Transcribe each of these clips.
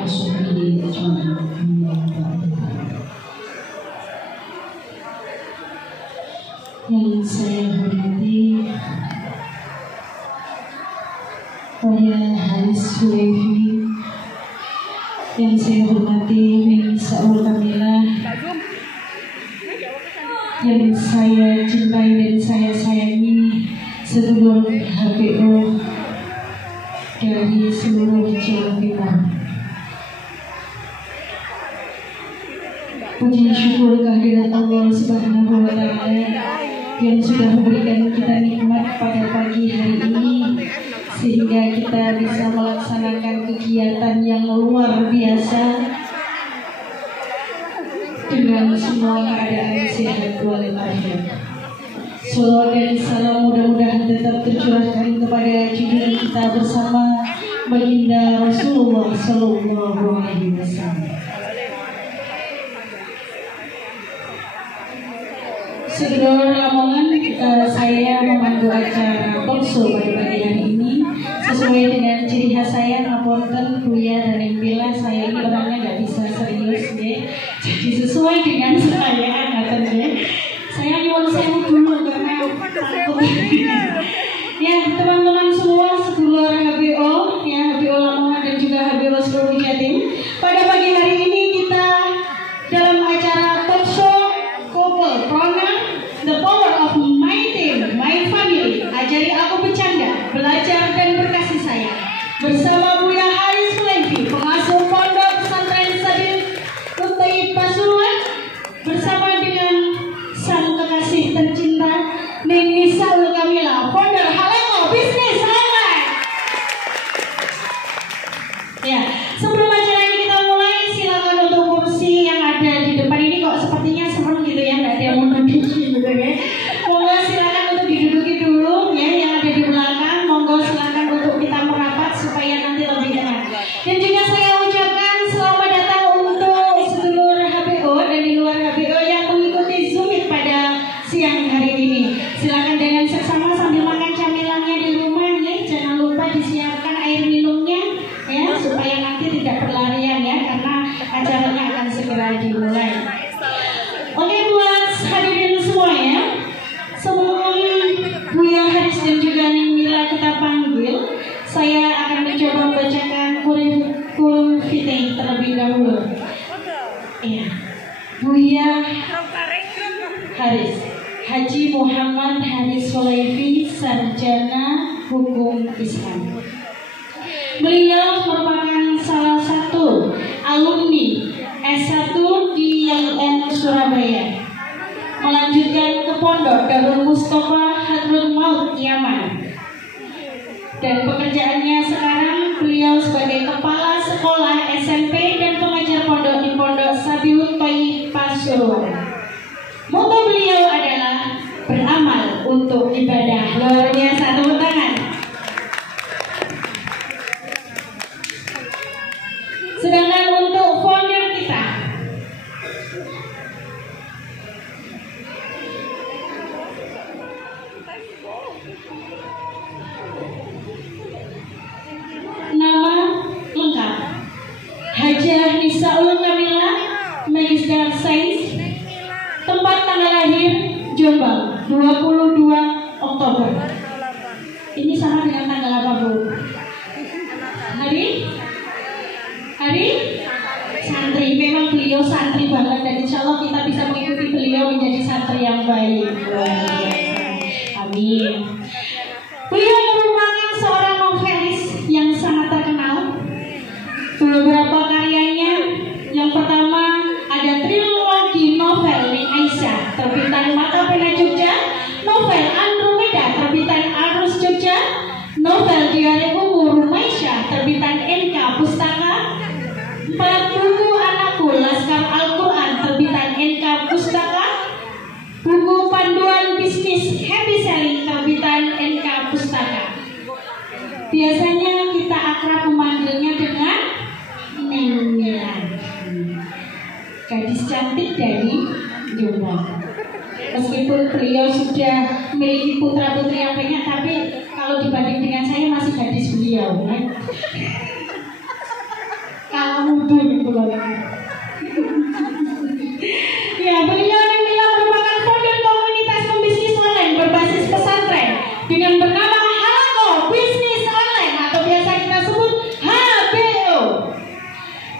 وصحبه أجمعين. Yang saya hormati Roya Haris Hulevi, yang saya hormati Min Saul Kamila, yang saya cintai dan saya sayangi sedulur HBO dari seluruh Jawa Timur. Puji syukur kehadirat Allah Subhanahu wa Ta'ala yang sudah memberikan kita nikmat pada pagi hari ini, sehingga kita bisa melaksanakan kegiatan yang luar biasa dengan semua keadaan sehat walafiat. Salawat dan salam mudah-mudahan tetap tercurahkan kepada junjungan kita bersama baginda Rasulullah Sallallahu Alaihi Wasallam. Sedulur Lamongan, saya memandu acara talkshow pada pagi hari ini sesuai dengan ciri khas saya, ngapunten Buya dan Impila. Saya ini orangnya nggak bisa serius ya, jadi sesuai dengan saya katanya. Saya nyuwun sewu dulu karena takut. Ya teman-teman semua, sedulur HBO, ya HBO Lamongan dan juga HBO seluruh Jatim. Pada pagi hari ini kita dalam acara talkshow Couple Program The Power of My Team, My Family, ajari aku bercanda, belajar dan berkasih sayang, bersama Buya Haris Hulevi, pengasuh Pondok Pesantren Sabil Utai Pasuruan, bersama dengan sang kekasih tercinta Nini Saul Kamila, founder Halemo Bisnis Online. Ya, sebelum acara ini kita mulai, silakan untuk kursi yang ada di depan ini. Kok sepertinya serem gitu ya, nggak ada yang mau duduk gitu ya. Monggo silakan untuk diduduki dulu ya, yang ada di belakang. Monggo silakan untuk kita merapat supaya nanti lebih enak. Dan juga saya ucapkan selamat datang untuk sedulur HBO dan di luar HBO yang mengikuti Zoom pada siang hari ini. Silakan dengan seksama sambil makan camilannya di rumah ya. Jangan lupa disiapkan air minumnya ya, supaya nanti tidak berlarian ya, karena acaranya akan segera dimulai. Oke, buat hadirin semua ya, sebelum Buya Haris dan juga Nimila kita panggil, saya akan mencoba membacakan kurikulum vitae terlebih dahulu. Iya, Buya Haris Haji Muhammad Haris Hulevi, sarjana hukum Islam. Beliau merupakan salah satu alumni S1 di YUN Surabaya, melanjutkan ke Pondok Darul Mustafa Hadrul Maut Yaman, dan pekerjaannya sekarang beliau sebagai kepala sekolah SMP dan pengajar pondok di Pondok Sabiut Toyib Pasuruan. Moto beliau adalah beramal untuk ibadah. Luar biasa, tepuk tangan. Sedangkan untuk founder kita, nama lengkap Hajah Nisaul Kamila, Magister Sains, tempat tanggal lahir Jombang 22 Oktober. Ini sama dengan tanggal apa, Bu? Hari santri. Memang beliau santri banget, dan insya Allah kita bisa mengikuti beliau menjadi santri yang baik. Amin. Beliau merupakan seorang novelis yang sangat terkenal. Beberapa karyanya, yang pertama ada trilogi novel Ning Aisyah terbitan Mata Pena Jogja, novel Andromeda terbitan Arus Jogja, novel Diare Umur Rumaisyah terbitan NK Pustaka, 4 buku Anakku Laskar Al-Quran terbitan NK Pustaka, buku Panduan Bisnis Happy Selling terbitan NK Pustaka. Biasanya kita akrab memanggilnya dengan Nimila, gadis cantik dari Jombang. Meskipun beliau sudah memiliki putra-putri yang banyak, tapi kalau dibanding dengan saya masih gadis beliau. mudun pulau. Ya, beliau yang bilang merupakan founder komunitas pembisnis online berbasis pesantren dengan bernama Halako Bisnis Online atau biasa kita sebut HBO.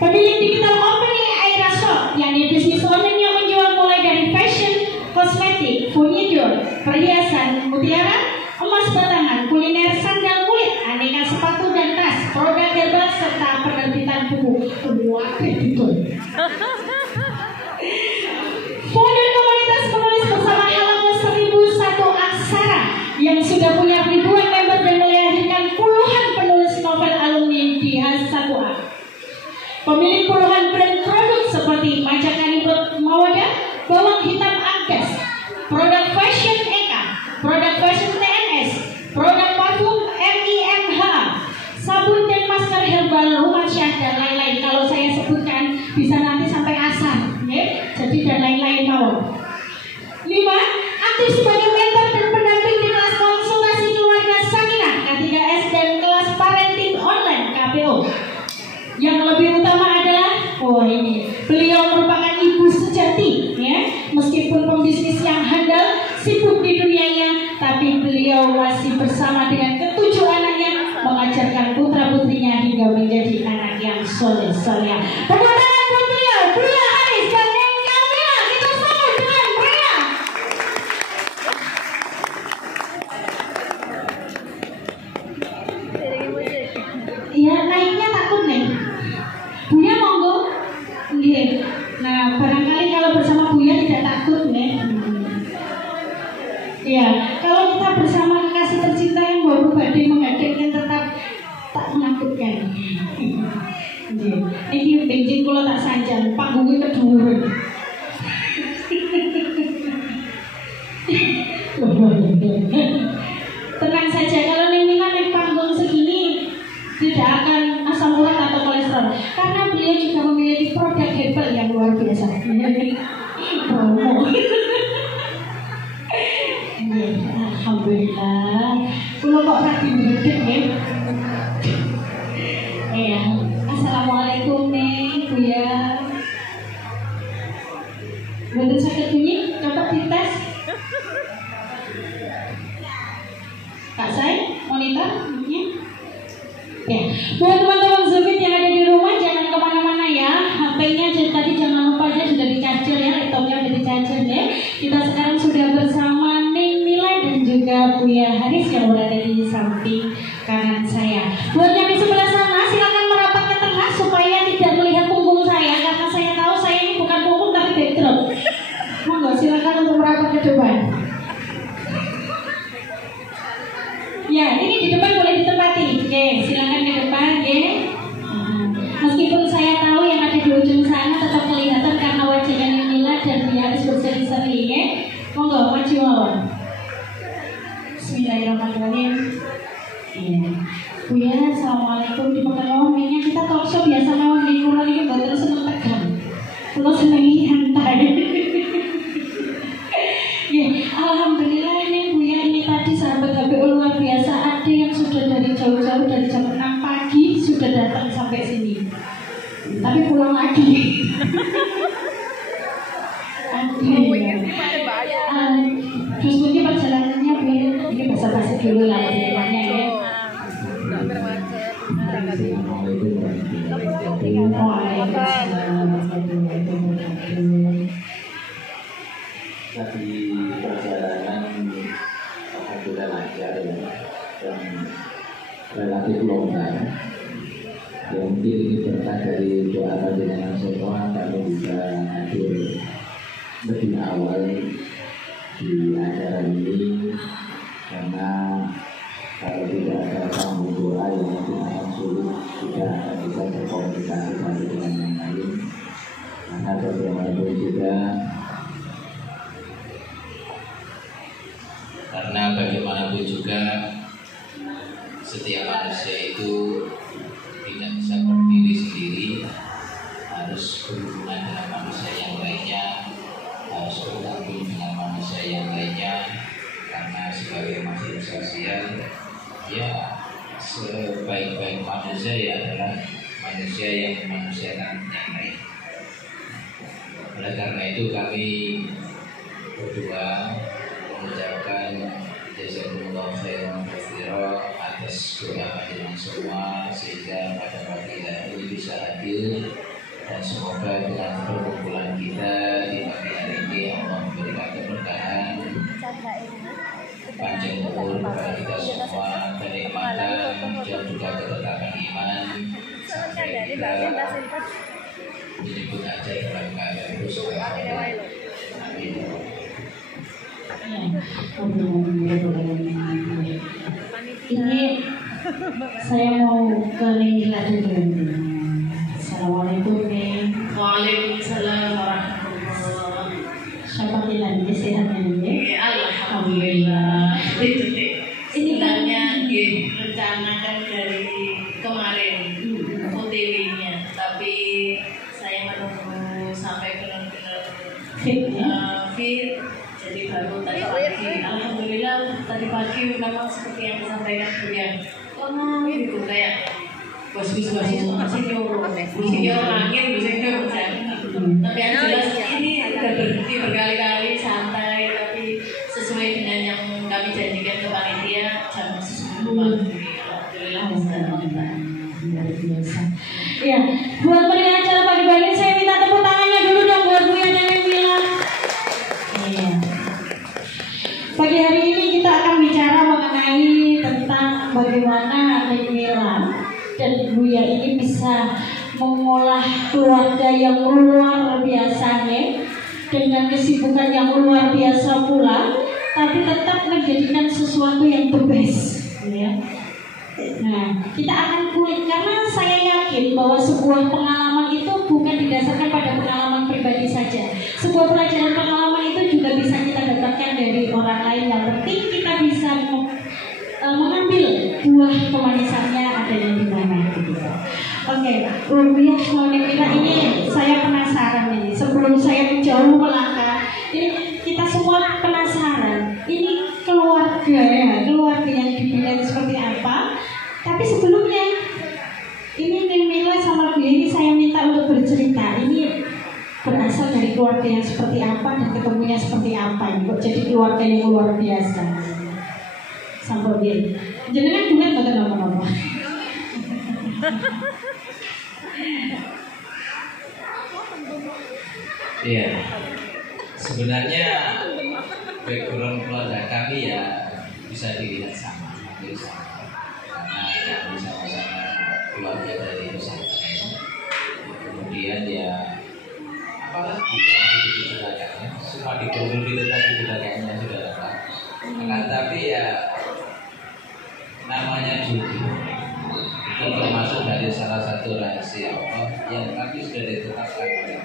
Pemilik digital company Aira Shop, yakni bisnis online yang menjual mulai dari fashion, kosmetik, furniture, perhiasan, mutiara, emas batangan, kuliner, sandal kulit, aneka sepatu dan tas, produk herbal serta penerbitan buku. Waduh, betul. Founder komunitas penulis bersama Halako 1001 Aksara yang sudah punya ribuan member dan melahirkan puluhan penulis novel alumni di H1A. Pemilik puluhan brand produk seperti Majakani Mawadah, bawang hitam Agnes, produk fashion Eka, produk fashion TNS, produk parfum RIMH, sabun dan masker herbal Rumansyah dan lain-lain. Kalau saya sebutkan bisa nanti sampai asar, ya? Jadi dan lain-lain mau. 5. Aktif sebagai mentor dan pendamping di kelas konsultasi keluarga Sakinah K3S dan kelas parenting online KPO. Yang lebih utama adalah, ini beliau merupakan ibu sejati, ya. Meskipun pembisnis yang handal, sibuk di dunianya, tapi beliau masih bersama dengan ketujuh anaknya, mengajarkan putra putrinya hingga menjadi anak yang soleh soleh. Tepuk tangan buat beliau, Buya Haris dan Neng Kamila. Kita sambut dengan meriah. Iya, naiknya takut nih. Buya monggo. Nggih. Nah, barangkali kalau bersama Buya tidak takut nih. Iya, kalau kita bersama kekasih tercinta yang baru badai menghadang yang tetap tak menakutkan. Ini benjing kula tak sanjang, panggungnya keduren. Tenang saja, kalau Neng naik panggung segini tidak akan asam urat atau kolesterol, karena beliau juga memiliki produk herbal yang luar biasa. Promo. Alhamdulillah. Kulo kok rapi berdek ya. Assalamualaikum Neng, Buya. Betul sakit bunyi, coba dites. Kak Say, monitor bunyinya. Ya, buat teman-teman Zufit yang ada di rumah jangan kemana-mana ya. HP-nya tadi jangan lupa aja sudah di-charger ya, laptopnya sudah di-charger ya. Kita sekarang sudah bersama Neng Mila dan juga Buya Haris yang berada di samping kanan saya. Buat yang di sebelah sana silakan merapat ke tengah supaya tidak melihat punggung saya, karena saya tahu saya ini bukan punggung tapi backdrop. Monggo silakan untuk merapat ke depan. Ya, ini di depan boleh ditempati. Oke, silakan ke depan, ya. Meskipun saya tahu yang ada di ujung sana tetap kelihatan karena wajahnya Nila dan Buya Haris berseri-seri, ya. Monggo maju mawon. Bismillahirrahmanirrahim. Ya. Buya, assalamualaikum. Di pengalamannya kita talk show biasa mawon di kurang ini buat terus seneng tegang. Lo senengi hantai. Ya, alhamdulillah ini Buya ini tadi sahabat HBO luar biasa. Ada yang sudah dari jauh-jauh dari jam 6 pagi sudah datang sampai sini. Tapi pulang lagi. Terus mungkin perjalanannya Buya ini basa-basi dulu lah semuanya ya. Tadi perjalanan alhamdulillah lancar ya, dan relatif longgar. Ya mungkin ini berkah dari doa panjenengan semua kami bisa hadir lebih awal di acara ini, karena kalau tidak ada tamu doa yang mungkin akan sulit tidak akan bisa berkomunikasi satu dengan yang lain. Karena bagaimanapun juga setiap manusia itu tidak bisa berdiri sendiri, harus berhubungan dengan manusia yang lainnya, harus bergabung dengan manusia yang lainnya, karena sebagai makhluk sosial, ya sebaik-baik manusia ya adalah manusia yang memanusiakan yang lain. Oleh karena itu kami berdua mengucapkan jazakumullah khairan katsiran atas doa panjenengan semua sehingga pada pagi hari ini bisa hadir, dan semoga dengan perkumpulan kita di pagi hari ini Allah memberikan keberkahan, panjang umur kepada kita semua, kenikmatan dan juga ketetapan iman sampai kita menyebut aja dalam keadaan terus. Amin. Ini saya mau ke Ningila dulu. Assalamualaikum nih. Waalaikumsalam warahmatullahi wabarakatuh. Siapa bilang ini sehatnya nih? Alhamdulillah. Itu deh. Sebenarnya rencana kan dari kemarin OTW-nya, tapi saya menunggu sampai benar-benar fit. Jadi baru tadi pagi, alhamdulillah tadi pagi memang seperti yang disampaikan beliau. Itu kayak bos-bos senior angin, senior hujan. Tapi yang jelas ini sudah berhenti berkali-kali santai, tapi sesuai dengan yang kami janjikan ke panitia jam 10 pagi. Alhamdulillah. Luar biasa. Ya, buat meriah acara pagi-pagi saya minta tepuk tangannya dulu dong buat Bu Yana yang bilang. Iya. Pagi hari ini kita akan bicara mengenai tentang bagaimana Ningila dan Buya ini bisa mengolah keluarga yang luar biasa nih, dengan kesibukan yang luar biasa pula, tapi tetap menjadikan sesuatu yang the best, ya. Nah, kita akan kulik karena saya yakin bahwa sebuah pengalaman itu bukan didasarkan pada pengalaman pribadi saja. Sebuah pelajaran pengalaman itu juga bisa kita dapatkan dari orang lain. Yang penting kita bisa mengambil buah kemanisannya adanya di mana gitu. Oke, Rubiah Ningila ini saya penasaran ini. Sebelum saya jauh melangkah, ini kita semua penasaran. Ini keluarga ya, keluarga yang dibilang seperti apa? Tapi sebelumnya, ini Ningila sama Buya ini saya minta untuk bercerita. Ini berasal dari keluarga yang seperti apa dan ketemunya seperti apa? Ini kok jadi keluarga yang luar biasa. Sampai dia, jenengan juga nggak nama-nama. Iya, sebenarnya background keluarga kami ya bisa dilihat sama, hampir sama. Karena kami sama-sama keluarga dari pesantren. Kemudian ya apalagi itu diceritakannya, semua dikumpul itu tadi sudah kayaknya sudah lengkap. Akan tapi ya namanya jodoh itu termasuk dari salah satu rahasia Allah yang kami sudah ditetapkan oleh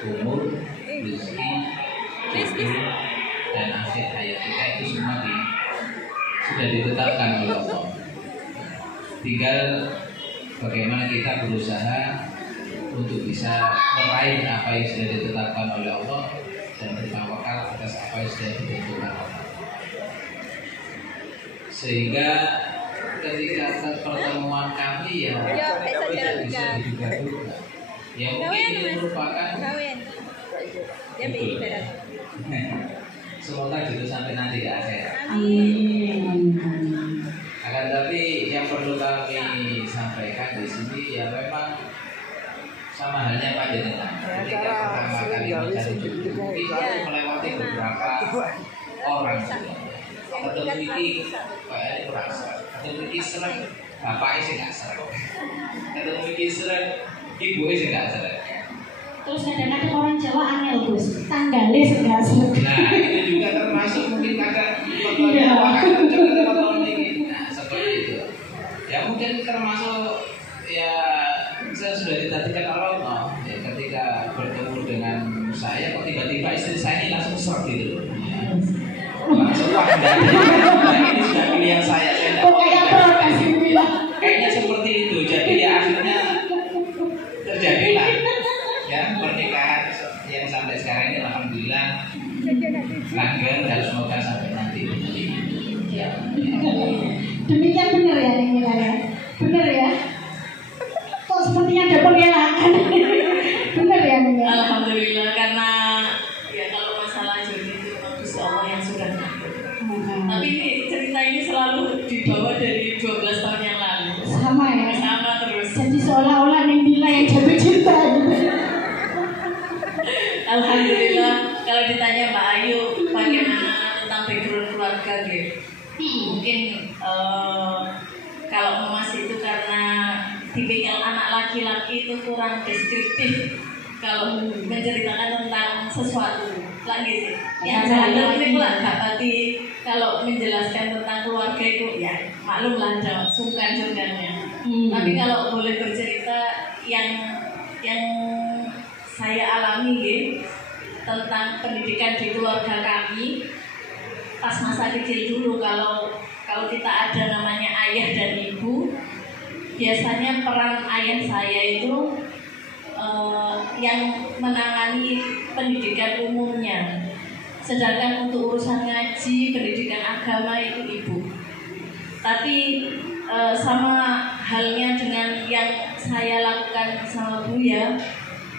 umur, rezeki, jodoh, dan akhir hayat kita itu semua sudah ditetapkan oleh Allah. Tinggal bagaimana kita berusaha untuk bisa meraih apa yang sudah ditetapkan oleh Allah dan bertawakal atas apa yang sudah ditentukan Allah. Sehingga ketika pertemuan kami ya tidak bisa diduga-duga. Ya mungkin ini merupakan semoga gitu sampai nanti di akhir. Akan tapi yang perlu kami sampaikan di sini ya memang sama halnya panjenengan. Ketika pertama kali mencari jodoh, kita melewati beberapa orang juga. Ketemu ini kayak kurang serang. Ketemu ini serang, bapaknya sih nggak serang. Ketemu ini serang, ibunya sih nggak serang. Terus kadang-kadang orang Jawa angel Gus, tanggalnya nggak serang. Nah itu juga termasuk mungkin kadang fotonya ini. Nah seperti itu. Ya mungkin termasuk ya saya sudah ditatikan Allah. Ya ketika bertemu dengan saya kok tiba-tiba istri saya ini langsung serang gitu. Langsung wah ini sudah pilihan saya tidak mau kayaknya seperti itu. Jadi ya akhirnya terjadilah ya pernikahan yang sampai sekarang ini alhamdulillah langgeng dan semoga sampai nanti. Demikian benar ya Ningila ya, benar ya. jadi seolah-olah Neng Mila yang jatuh cinta gitu. Alhamdulillah, kalau ditanya Mbak Ayu bagaimana tentang background keluarga gitu. Mungkin kalau Mas itu karena tipikal anak laki-laki itu kurang deskriptif kalau menceritakan tentang sesuatu lagi sih. Yang saya ngerti lah, tapi kalau menjelaskan tentang keluarga itu ya maklum lah ada sungkan-sungkannya. Tapi kalau boleh bercerita yang saya alami gitu, tentang pendidikan di keluarga kami pas masa kecil dulu, kalau kita ada namanya ayah dan ibu, biasanya peran ayah saya itu yang menangani pendidikan umumnya, sedangkan untuk urusan ngaji, pendidikan agama itu ibu. Tapi sama halnya dengan yang saya lakukan sama Buya,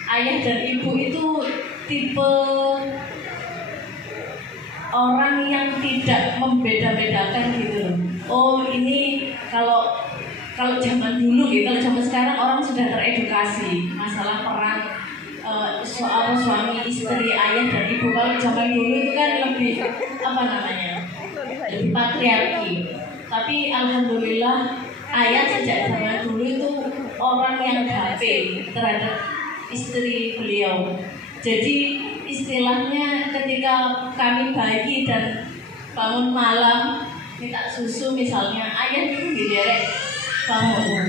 ayah dan ibu itu tipe orang yang tidak membeda-bedakan gitu. Oh ini kalau zaman dulu gitu, kalau zaman sekarang orang sudah teredukasi masalah peran soal suami istri, ayah dan ibu. Kalau zaman dulu itu kan lebih lebih patriarki. Tapi alhamdulillah ayah sejak zaman dulu itu orang yang hati terhadap istri beliau. Jadi istilahnya ketika kami bayi dan bangun malam minta susu misalnya, ayah itu diderek bangun.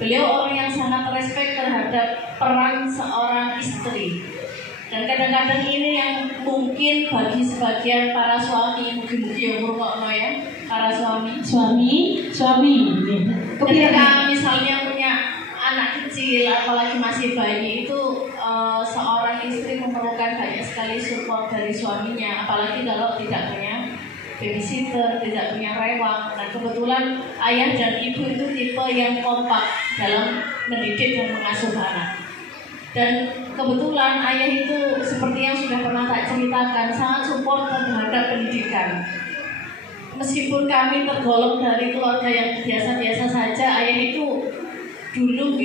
Beliau orang yang sangat respect terhadap peran seorang istri. Dan kadang-kadang ini yang mungkin bagi sebagian para suami, mungkin yang bermakna ya, para suami. Ketika misalnya punya anak kecil, apalagi masih bayi, itu seorang istri memerlukan banyak sekali support dari suaminya, apalagi kalau tidak punya babysitter, tidak punya rewang. Nah kebetulan ayah dan ibu itu tipe yang kompak dalam mendidik dan mengasuh anak. Dan kebetulan ayah itu seperti yang sudah pernah tak ceritakan, sangat support terhadap pendidikan. Meskipun kami tergolong dari keluarga yang biasa-biasa saja, ayah itu dulu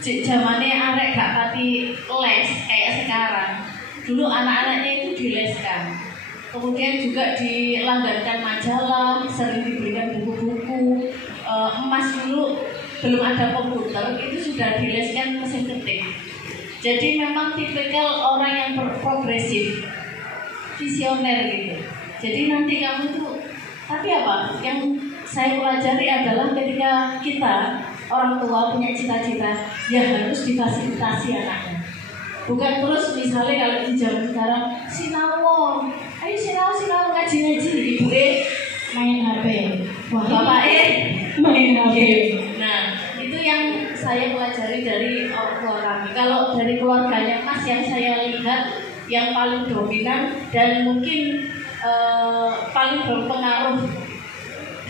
zamannya arek gak pati les kayak sekarang. Dulu anak-anaknya itu dileskan. Kemudian juga dilanggankan majalah, sering diberikan buku-buku. Emas dulu belum ada komputer, itu sudah dileskan mesin ketik. Jadi memang tipikal orang yang progresif, visioner gitu. Jadi nanti kamu tuh, tapi apa? Yang saya pelajari adalah ketika kita orang tua punya cita-cita, ya harus difasilitasi anaknya. Bukan terus misalnya kalau di zaman sekarang, sinau, ayo sinau ngaji-ngaji, ibu main HP, bapak main HP. Nah, itu yang saya pelajari dari orang tua kami. Kalau dari keluarganya Mas yang saya lihat yang paling dominan dan mungkin paling berpengaruh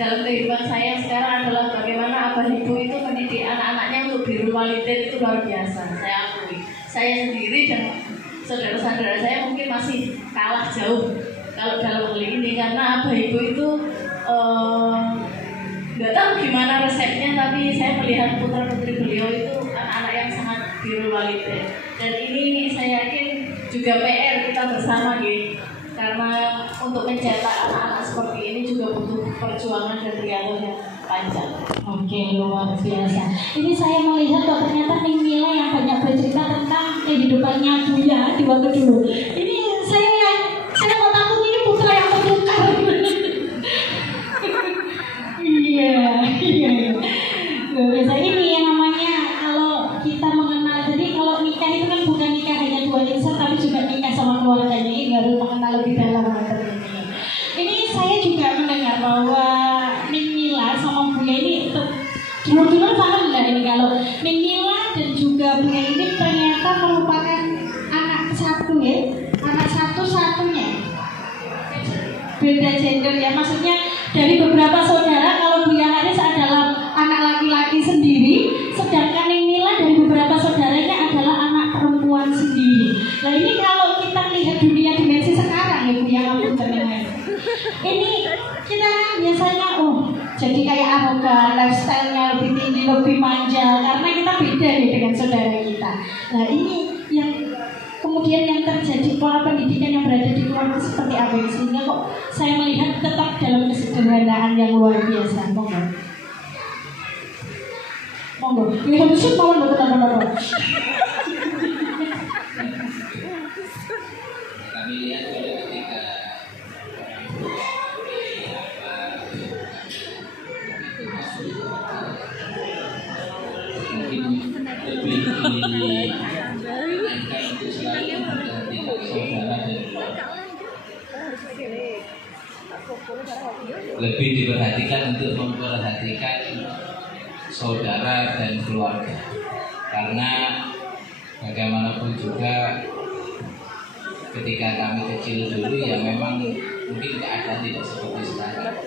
dalam kehidupan saya sekarang adalah bagaimana abah ibu itu mendidik anak-anaknya untuk birrul walidain, itu luar biasa. Saya akui, saya sendiri dan saudara-saudara saya mungkin masih kalah jauh kalau dalam hal ini, karena abah ibu itu nggak tahu gimana resepnya, tapi saya melihat putra-putri beliau itu anak-anak yang sangat birrul walidain. Dan ini saya yakin juga PR kita bersama gitu. Karena untuk mencetak anak-anak seperti ini juga butuh perjuangan dan riadah yang panjang. Oke, luar biasa. Ini saya melihat kok ternyata Neng Mila yang banyak bercerita tentang kehidupannya Buya di waktu dulu. Ini saya mau takut ini putra yang tertukar. Iya. Biasa ini yang namanya kalau kita mengenal. Jadi kalau nikah itu kan bukan nikah hanya dua insan, tapi juga nikah sama keluarganya. Ini harus mengenal lebih dalam ini. Ini saya juga mendengar bahwa Neng Mila sama Buya ini dulu paham nggak ini kalau Neng Mila dan juga Buya ini ternyata merupakan anak satu ya, anak satu-satunya. Beda gender ya, maksudnya dari beberapa saudara kalau Buya Haris adalah anak laki-laki sendiri, sedangkan Neng Mila dari beberapa saudaranya adalah anak perempuan sendiri. Nah ini kalau kita lihat dunia dimensi sekarang ya Buya, ini kita biasanya jadi kayak arogan, lifestyle-nya lebih tinggi lebih manja karena kita beda nih dengan saudara kita. Nah ini yang kemudian yang terjadi pola pendidikan yang berada di keluarga seperti apa sehingga kok saya melihat tetap dalam kesederhanaan yang luar biasa. Monggo, ya maksud mawon betul-betul. Kami lihat pada ketika mungkin lebih diinginkan untuk selalu memperhatikan saudara dan lebih diperhatikan untuk memperhatikan saudara dan keluarga, karena bagaimanapun juga ketika kami kecil dulu ya memang mungkin keadaan tidak seperti sekarang.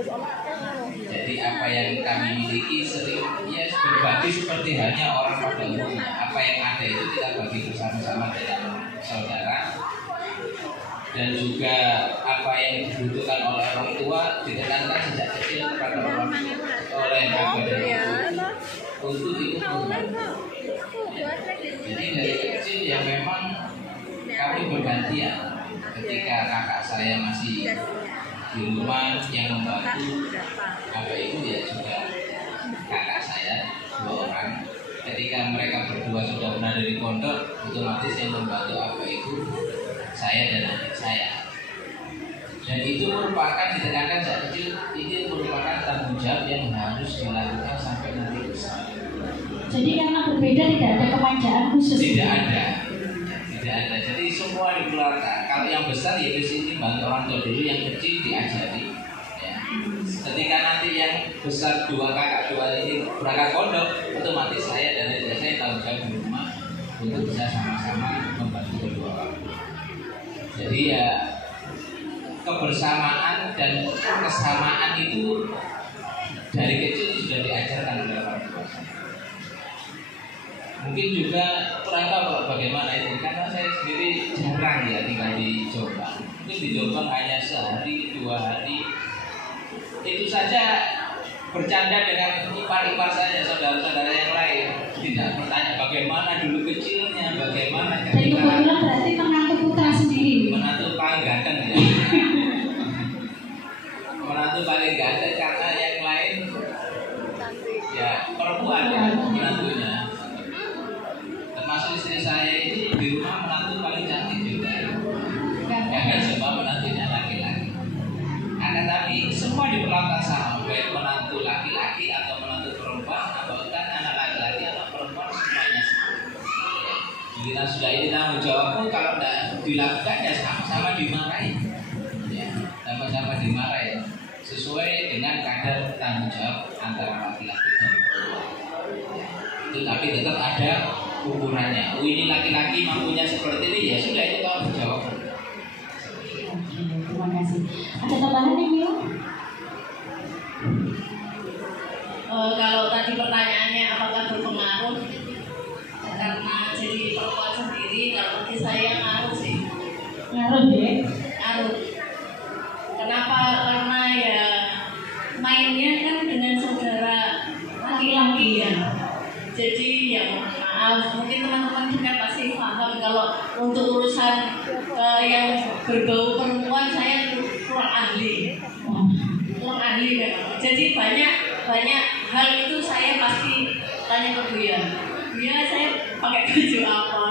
Jadi apa yang kami miliki sering ya berbagi seperti halnya orang pada umumnya. Apa yang ada itu kita bagi bersama-sama dengan saudara, dan juga apa yang dibutuhkan oleh orang tua ditekankan sejak kecil kepada orang oleh bapak dan ibu untuk ikut membantu. Jadi dari kecil ya memang kami bergantian. Ketika kakak saya masih di rumah yang membantu apa itu ya juga kakak saya 2 orang. Ketika mereka berdua sudah berada di pondok, otomatis yang membantu apa itu saya dan adik saya. Dan itu merupakan ditekankan sejak kecil, ini merupakan tanggung jawab yang harus dilakukan sampai nanti besar. Jadi karena berbeda tidak ada kemanjaan khusus. Tidak ada. Jadi semua di keluarga. Kalau yang besar ya di sini bantu orang tua dulu, yang kecil diajari. Ya. Ketika nanti yang besar 2 kakak 2 ini berangkat pondok, otomatis saya dan adik saya tanggung jawab di rumah untuk bisa sama-sama membantu kedua orang. Jadi ya kebersamaan dan kesamaan itu dari kecil sudah diajarkan oleh orang tua. Mungkin juga kurang tahu bagaimana itu, karena saya sendiri jarang ya tinggal di Jombang. Mungkin di Jombang hanya sehari 2 hari. Itu saja bercanda dengan ipar-ipar saja, saudara-saudara yang lain. Tidak bertanya bagaimana dulu kecilnya, bagaimana ketika. Jadi kebetulan berarti menantu putra sendiri. Menantu paling ganteng ya. Menantu paling ganteng karena yang lain ya perempuan ya menantunya. Termasuk istri saya ini di rumah menantu paling cantik juga. Jangan semua menantunya laki-laki. Akan tapi semua diperlakukan sama, baik menantu laki-laki atau menantu perempuan, atau kan anak laki-laki atau perempuan semuanya sama. Kita sudah ini tanggung jawabmu, kalau tidak dilakukan ya sama-sama dimarahi. Ya, sama-sama dimarahi. Sesuai dengan kadar tanggung jawab antara laki-laki dan perempuan. Itu tapi tetap ada ukurannya. Oh ini laki-laki mampunya seperti ini, ya sudah itu tanggung jawab. Terima kasih. Ada tambahan nih Mio? Kalau tadi pertanyaannya apakah berpengaruh karena jadi perempuan sendiri, kalau bagi saya ngaruh sih. Ngaruh ya? Ngaruh. Kenapa? Karena ya mainnya kan dengan saudara laki-laki ya. Jadi ya maaf, mungkin teman-teman juga pasti paham kalau untuk urusan yang berbau perempuan saya kurang ahli. Kurang ahli memang. Jadi banyak hal itu saya pasti tanya ke Buya. Buya saya pakai baju apa?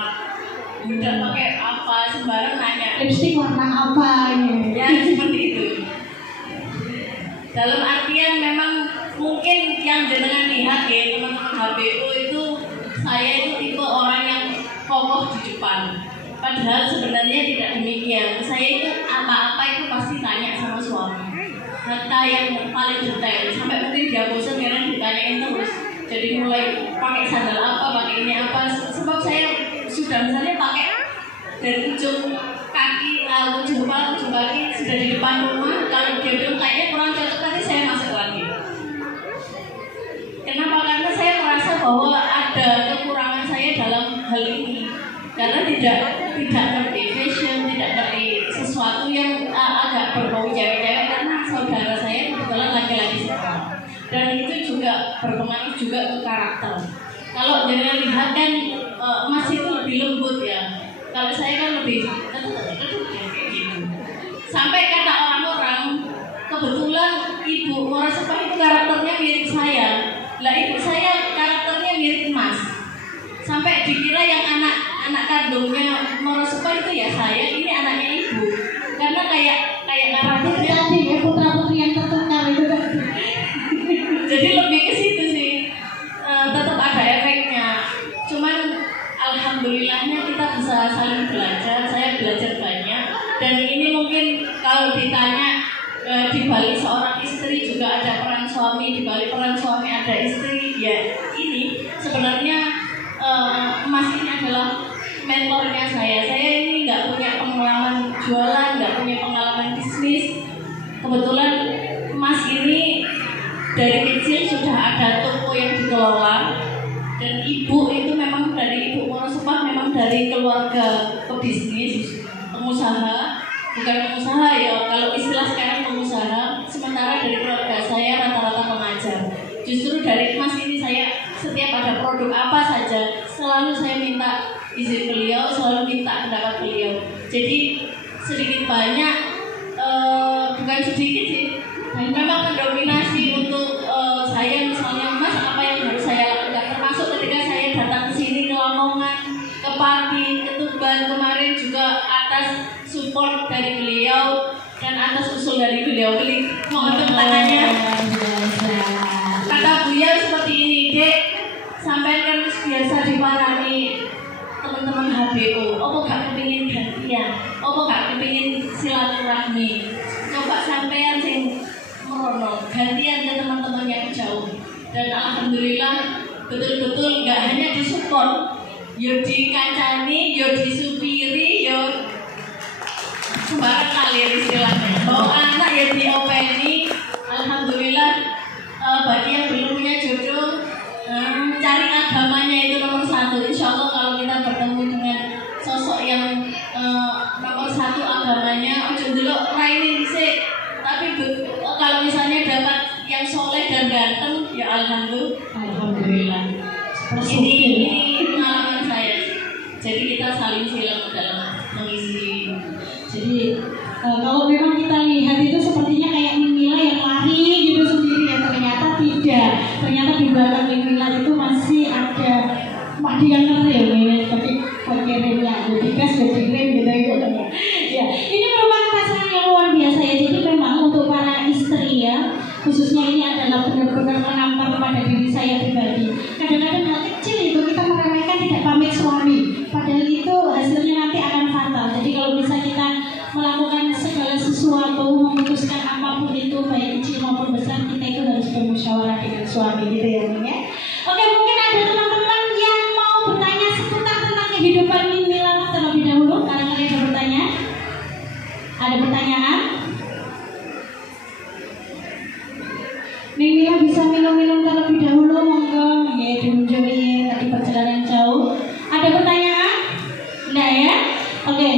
Udah pakai apa? Sembarang nanya. Lipstick warna apa ini? Ya seperti itu. Dalam artian memang mungkin yang jenengan lihat ya teman-teman HBU itu saya itu tipe orang yang kokoh di depan. Padahal sebenarnya tidak demikian. Saya itu apa-apa itu pasti tanya sama suami. Data yang paling detail sampai mungkin dia bosan karena ditanyain terus. Jadi mulai pakai sandal apa, pakai ini apa. Sebab saya sudah misalnya pakai dari ujung kaki, ujung kepala, ujung kaki sudah di depan rumah. Kalau dia bilang kayaknya kurang cocok, nanti saya masuk lagi. Kenapa? Karena saya merasa bahwa ada kekurangan saya dalam hal ini. Karena tidak ngerti fashion, tidak ngerti sesuatu yang agak berbau cewek-cewek, karena saudara saya kebetulan laki-laki semua. Dan itu juga berpengaruh juga ke karakter. Kalau jangan lihat kan emas itu lebih lembut ya. Kalau saya kan lebih kayak gitu. Sampai kata orang-orang, kebetulan ibu Morosepah itu karakternya mirip saya. Lah ibu saya karakternya mirip emas. Sampai dikira yang anak kandungnya Morosepah itu ya saya, ini anaknya ibu. Karena kayak karakternya tadi ya putra-putri yang tertukar itu tadi. Jadi lebih ke situ sih. Tetap ada efeknya. Cuman alhamdulillahnya kita bisa saling belajar. Saya belajar banyak. Dan ini mungkin kalau ditanya di balik seorang istri juga ada peran suami, di balik peran suami ada istri. Ya ini sebenarnya Mas ini adalah mentornya saya. Saya ini nggak punya pengalaman jualan, nggak punya pengalaman bisnis. Kebetulan Mas ini dari kecil sudah ada toko yang dikelola, dan ibu itu memang dari ibu Morosepah memang dari keluarga pebisnis, pengusaha, bukan pengusaha ya, kalau istilah sekarang pengusaha. Sementara dari keluarga saya rata-rata pengajar. Justru dari Mas ini saya setiap ada produk apa saja selalu saya minta izin beliau, selalu minta pendapat beliau. Jadi sedikit banyak, bukan sedikit sih, memang mendominasi untuk saya. Misalnya Mas apa yang harus saya lakukan, termasuk ketika saya datang ke sini ke Lamongan, ke Pati, ke Tuban kemarin juga atas support dari beliau dan atas usul dari beliau. Mohon tepuk tangannya. Kata beliau seperti ini, Dek, sampai kan biasa diparani teman-teman HBO, apa gak kepingin gantian, apa gak kepingin silaturahmi, coba sampean sing merono gantian ke teman-teman yang jauh. Dan alhamdulillah betul-betul gak hanya disupport, yo dikancani, yo disupiri, yo sembarang kali istilahnya. Bawa anak ya diopeni. Alhamdulillah. Bagi yang belum punya jodoh, cari agamanya itu nomor satu. Insya Allah kalau kita bertemu dengan sosok yang nomor satu agamanya, ojo dulu rainin sih. Tapi kalau misalnya dapat yang soleh dan ganteng, ya alhamdulillah. Ini pengalaman saya. Jadi kita saling silang dalam mengisi. Jadi kalau memang kita lihat itu sepertinya kayak Mimila yang lari gitu sendiri ya, ternyata tidak. Ternyata di belakang Mimila itu masih ada Madi yang ngerem ya, pakai remnya, jadi gas, jadi rem gitu ya. Ini merupakan pasangan yang luar biasa ya. Jadi memang untuk para istri ya, khususnya ini adalah benar-benar menampar pada diri saya pribadi. Kadang-kadang hal kecil itu kita meremehkan, tidak pamit suami, padahal itu hasilnya nanti akan fatal. Jadi kalau bisa kita melakukan segala sesuatu, memutuskan apapun itu baik kecil maupun besar, kita itu harus bermusyawarah dengan suami gitu ya. Oke, mungkin ada teman-teman yang mau bertanya seputar tentang kehidupan Mimila terlebih dahulu. Barangkali ada bertanya? Ada pertanyaan? Mimila bisa minum-minum terlebih dahulu, monggo. Ya, diunjuri tadi perjalanan jauh. Ada pertanyaan? Enggak ya? Oke,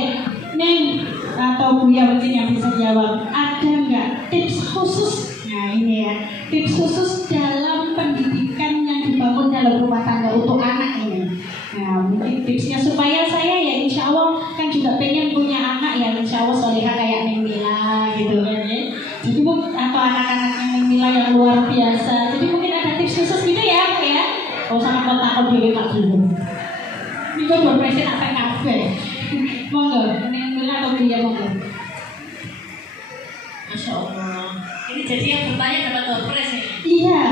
Neng atau Buya mungkin yang bisa jawab. Ada nggak tips khusus? Nah ini ya, tips khusus dalam pendidikan yang dibangun dalam rumah tangga untuk anak ini. Nah mungkin tipsnya supaya saya ya insya Allah kan juga pengen punya anak ya, insya Allah soleha kayak Neng Mila gitu kan ya. Jadi atau anak-anak Neng Mila yang luar biasa. Jadi mungkin ada tips khusus gitu ya Bu ya. Oh sama kotak dulu Pak dulu. Ini kok berpresiden apa kafe? Monggo, Neng Mila atau Buya monggo. Masya Allah. Ini jadi yang bertanya dapat doorpress nih. Iya.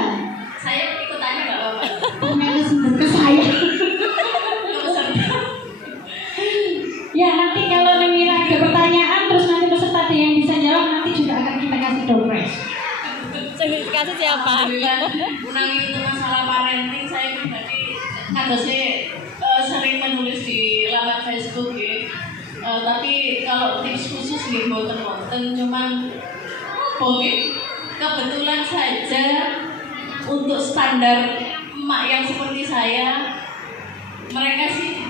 Saya ikut tanya nggak apa-apa. Meles ke saya. Ya nanti kalau Neng Mila ada pertanyaan terus nanti peserta ada yang bisa jawab, nanti juga akan kita kasih doorpress. Kasih siapa? Alhamdulillah menangin itu masalah parenting saya pribadi ngadosnya sering menulis di laman Facebook ya. Tapi kalau tips khusus nggih mboten wonten, cuman mungkin kebetulan saja untuk standar emak yang seperti saya, mereka sih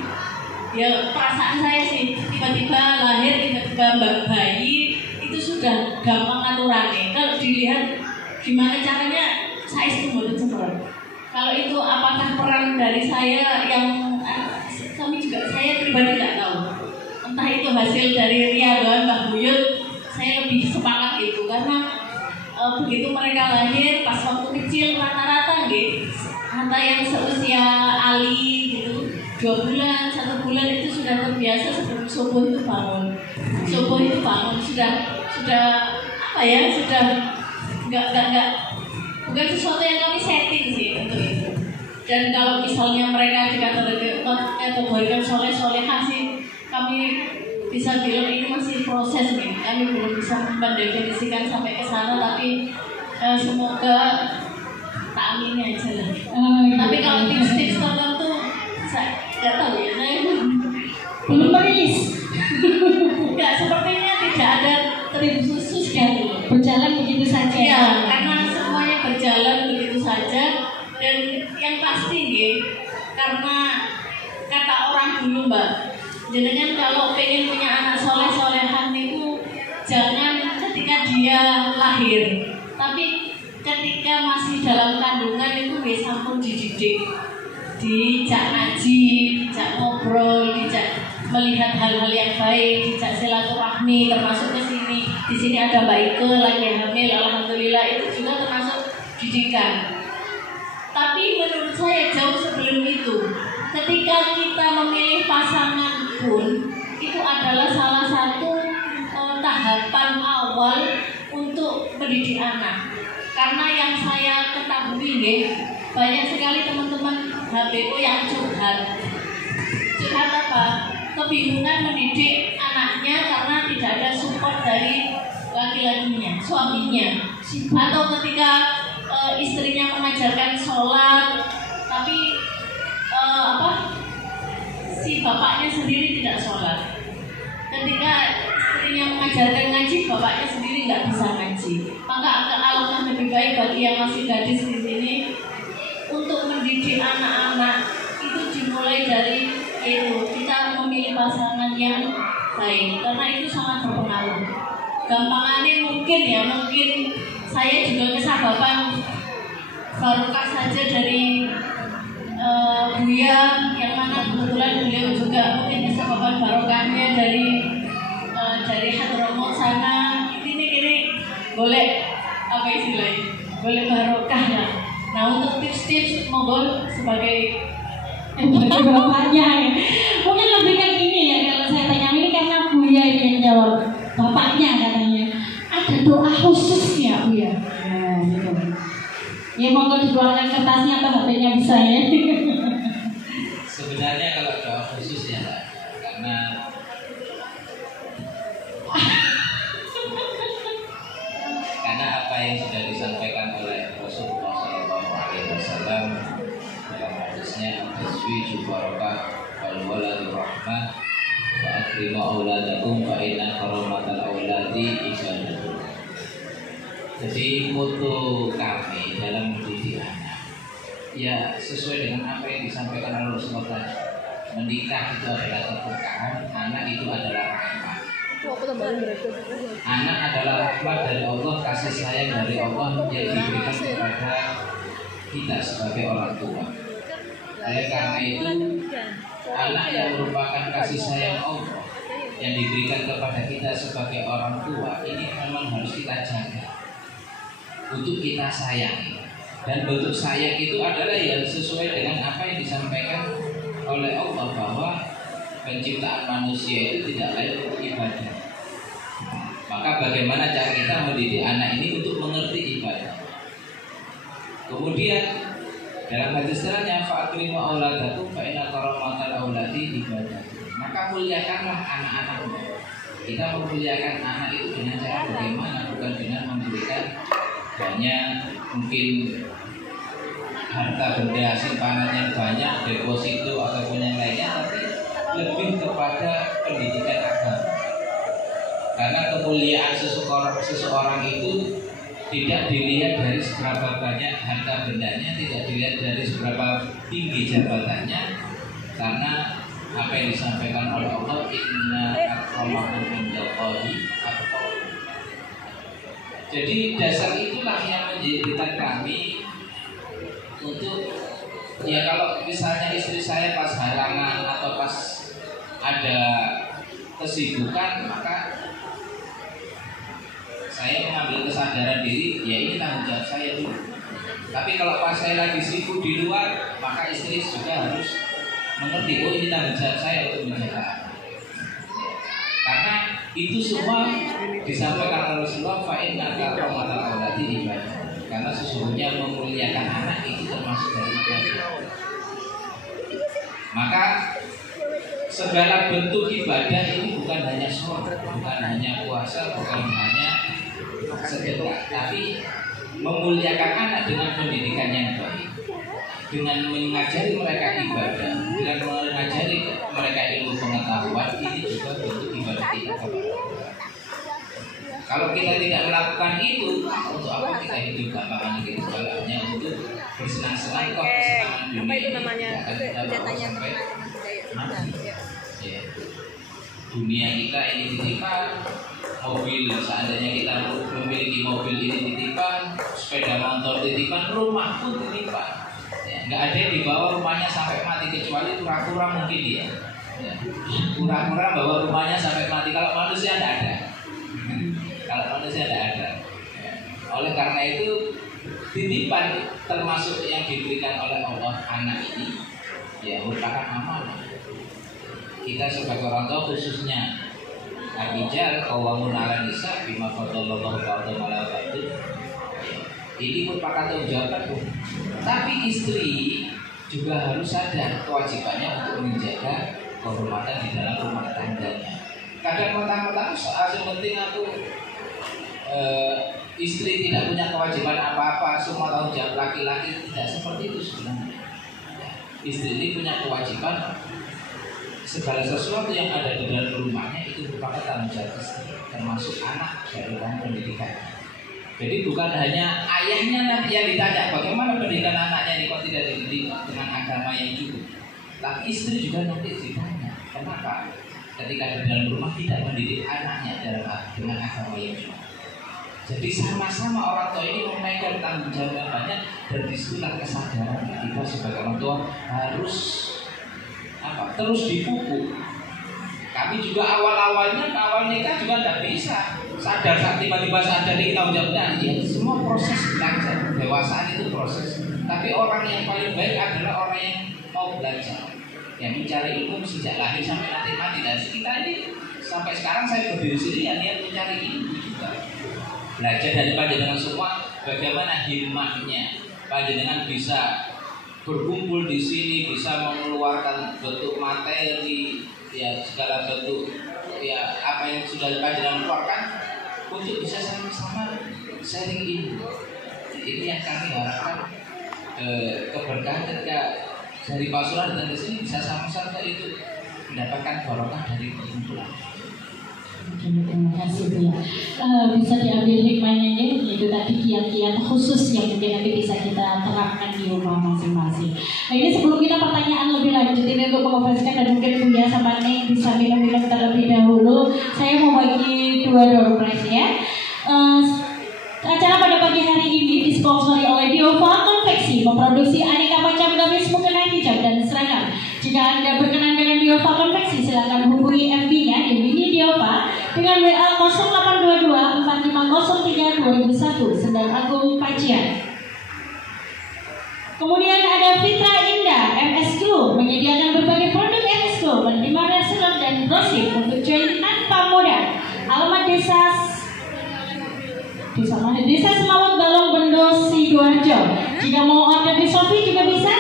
ya perasaan saya sih tiba-tiba lahir, tiba-tiba bayi itu sudah gampang aturannya. Kalau dilihat gimana caranya saya itu mboten sempurna. Kalau itu apakah peran dari saya yang saya pribadi nggak tahu. Entah itu hasil dari Ria dan Mbah Buyut, saya lebih sepakat itu karena begitu mereka lahir pas waktu kecil rata-rata harta yang seusia Ali gitu 2 bulan, 1 bulan itu sudah terbiasa sebelum subuh itu bangun. Subuh itu bangun sudah apa ya, sudah nggak bukan sesuatu yang kami setting sih untuk itu. Dan kalau misalnya mereka dikategorikan soleh-solehah sih, kami bisa bilang ini masih proses nih. Kami belum bisa mendefinisikan sampai ke sana, tapi semoga tak amini aja lah. Tapi kalau tips-tips tertentu saya nggak tahu ya, saya belum merilis. Nggak, sepertinya tidak ada tips khusus ya, berjalan begitu saja. Ya, karena semuanya berjalan begitu saja. Dan yang pasti karena kata orang dulu Mbak, jenengan kalau pengen punya anak soleh-solehan itu jangan ketika dia lahir, tapi ketika masih dalam kandungan itu sampun dididik, dijak ngaji, dijak ngobrol, dijak melihat hal-hal yang baik, dijak silaturahmi, termasuk ke sini. Di sini ada Mbak Ike lagi hamil, alhamdulillah, itu juga termasuk didikan. Tapi menurut saya jauh sebelum itu, ketika kita memilih pasangan pun itu adalah salah satu tahapan awal untuk mendidik anak. Karena yang saya ketahui banyak sekali teman-teman HBO yang curhat apa? Kebingungan mendidik anaknya karena tidak ada support dari laki-lakinya, suaminya, atau ketika istrinya mengajarkan sholat, tapi si bapaknya sendiri tidak sholat. Ketika istrinya mengajarkan ngaji, bapaknya sendiri nggak bisa ngaji. Maka alangkah lebih baik bagi yang masih gadis di sini untuk mendidik anak-anak itu dimulai dari itu, kita memilih pasangan yang baik, karena itu sangat berpengaruh. Gampangannya mungkin saya juga kesababan barokah saja dari Buya, yang mana kebetulan beliau juga mungkin kesababan barokahnya dari Hadramut sana. Ini boleh apa istilahnya, boleh barokah ya. Nah, untuk tips-tips monggo sebagai bapaknya ya. Mungkin lebih kayak gini ya, kalau saya tanya ini karena Buya yang jawab, bapaknya katanya ada doa khususnya Buya. Nah, gitu. Ya monggo dikeluarkan kertasnya atau HP-nya bisa ya. Sebenarnya kalau doa khusus ya, karena apa yang sudah disampaikan oleh Rasulullah SAW dalam hadisnya, tazwiju barakah wal waladu rahmah wa akrimu auladakum fa inna karamatal auladi ibadah. Jadi moto kami dalam mendidik anak ya sesuai dengan apa yang disampaikan oleh Rasulullah tadi. Menikah itu adalah keberkahan, anak itu adalah rahmat. Anak adalah rahmat dari Allah, kasih sayang dari Allah yang diberikan kepada kita sebagai orang tua. Oleh karena itu, anak yang merupakan kasih sayang Allah yang diberikan kepada kita sebagai orang tua ini memang harus kita jaga, untuk kita sayangi. Dan bentuk sayang itu adalah yang sesuai dengan apa yang disampaikan oleh Allah, bahwa penciptaan manusia itu tidak lain untuk ibadah. Maka bagaimana cara kita mendidik anak ini untuk mengerti ibadah. Kemudian dalam hadis selanjutnya, fa'akrimu auladakum fa inna karamatal auladi ibadah. Maka muliakanlah anak-anakmu. Kita memuliakan anak itu dengan cara bagaimana? Bukan dengan memberikan banyak mungkin harta benda simpanan yang banyak, deposito ataupun yang lainnya, tapi lebih kepada pendidikan agama. Karena kemuliaan seseorang itu tidak dilihat dari seberapa banyak harta bendanya, tidak dilihat dari seberapa tinggi jabatannya, karena apa yang disampaikan oleh Allah, inna akramakum indallahi atqakum. Jadi dasar itulah yang menjadikan kami untuk ya kalau misalnya istri saya pas halangan atau pas ada kesibukan, maka saya mengambil kesadaran diri, ya ini tanggung jawab saya dulu. Tapi kalau pas saya lagi sibuk di luar, maka istri juga harus mengerti, oh ini tanggung jawab saya untuk menjaga. Karena itu semua disampaikan oleh Rasulullah, fa'inna karamatal auladi ibadah. Karena sesungguhnya memuliakan anak itu termasuk dari ibadah. Maka segala bentuk ibadah ini bukan hanya sholat, bukan hanya puasa, bukan hanya sedekah, tapi memuliakan anak dengan pendidikan yang baik, dengan mengajari mereka ibadah, dengan mengajari mereka ilmu pengetahuan, ini juga bentuk ibadah kita kepada Allah. Kalau kita tidak melakukan itu, untuk apa kita hidup? Gampangan gitu, kalau hanya untuk bersenang-senang, kok kesenangan dunia apa itu namanya? ini akan kita bawa sampai mati. Ya. Dunia kita ini dititipkan, mobil seandainya kita memiliki mobil ini dititipkan, sepeda motor dititipkan, rumah pun dititipkan. Ya, nggak ada yang dibawa rumahnya sampai mati kecuali kura-kura mungkin dia. Ya. Kura-kura bawa rumahnya sampai mati. Kalau manusia tidak ada. Kalau manusia tidak ada. Ya. Oleh karena itu titipan termasuk yang diberikan oleh Allah anak ini, ya merupakan amanah. Kita sebagai orang tua khususnya Ar-rijal qawwamun 'alan nisa bima faddalallahu ba'dahum 'ala ba'd. Ini merupakan tanggung jawab. Tapi istri juga harus sadar kewajibannya untuk menjaga kehormatan di dalam rumah tangganya. Kadang mentang-mentang yang penting aku istri tidak punya kewajiban apa-apa, semua tanggung jawab laki-laki, tidak seperti itu sebenarnya. Istri ini punya kewajiban segala sesuatu yang ada di dalam rumahnya itu merupakan tanggung jawab istri, termasuk anak dari pendidikan. Jadi bukan hanya ayahnya nanti yang ditanya bagaimana pendidikan anaknya ini kok tidak dididik dengan agama yang cukup, tapi istri juga nanti ditanya kenapa ketika di dalam rumah tidak mendidik anaknya dengan agama yang cukup. Jadi sama-sama orang tua ini memegang tanggung jawabannya, dan disitulah kesadaran kita sebagai orang tua harus terus dipupuk. Kami juga awal nikah juga tidak bisa sadar saat tiba-tiba sadar ini tanggung jawabnya. Ya, semua proses belajar, dewasaan itu proses. Tapi orang yang paling baik adalah orang yang mau belajar, yang mencari ilmu sejak lahir sampai nanti mati. Dan kita ini sampai sekarang saya berdiri sini ya niat mencari ilmu juga. Belajar dari panjenengan semua bagaimana himmahnya panjenengan bisa berkumpul di sini, bisa mengeluarkan bentuk materi, ya segala bentuk ya apa yang sudah panjenengan keluarkan untuk bisa sama-sama sharing ilmu. Ini yang kami harapkan keberkahan ketika dari Pasuruan dan di sini bisa sama-sama itu mendapatkan barokah dari perkumpulan. Terima kasih Bu ya. Bisa diambil hikmahnya ya, yaitu tadi kiat-kiat khusus yang mungkin nanti bisa kita terapkan di rumah masing-masing. Nah ini sebelum kita pertanyaan lebih lanjut ini untuk mengoperasikan dan mungkin Buya sama Neng bisa minum-minum terlebih dahulu, saya mau bagi 2 door prize ya. Acara pada pagi hari ini disponsori oleh Diofa Konveksi, memproduksi aneka macam gamis mukena hijab dan seragam. Jika Anda berkenan dengan Diofa Konveksi, silakan hubungi FB-nya Gemini Diofa dengan WA 0822 4503 2001 Sendang Agung Pacian. Kemudian ada Fitra Indah MS Glue, menyediakan berbagai produk MS Glue menerima reseller dan brosur untuk join tanpa modal. Alamat Desa Semawut Balong Bendo Sidoarjo. Jika mau order di Shopee juga bisa,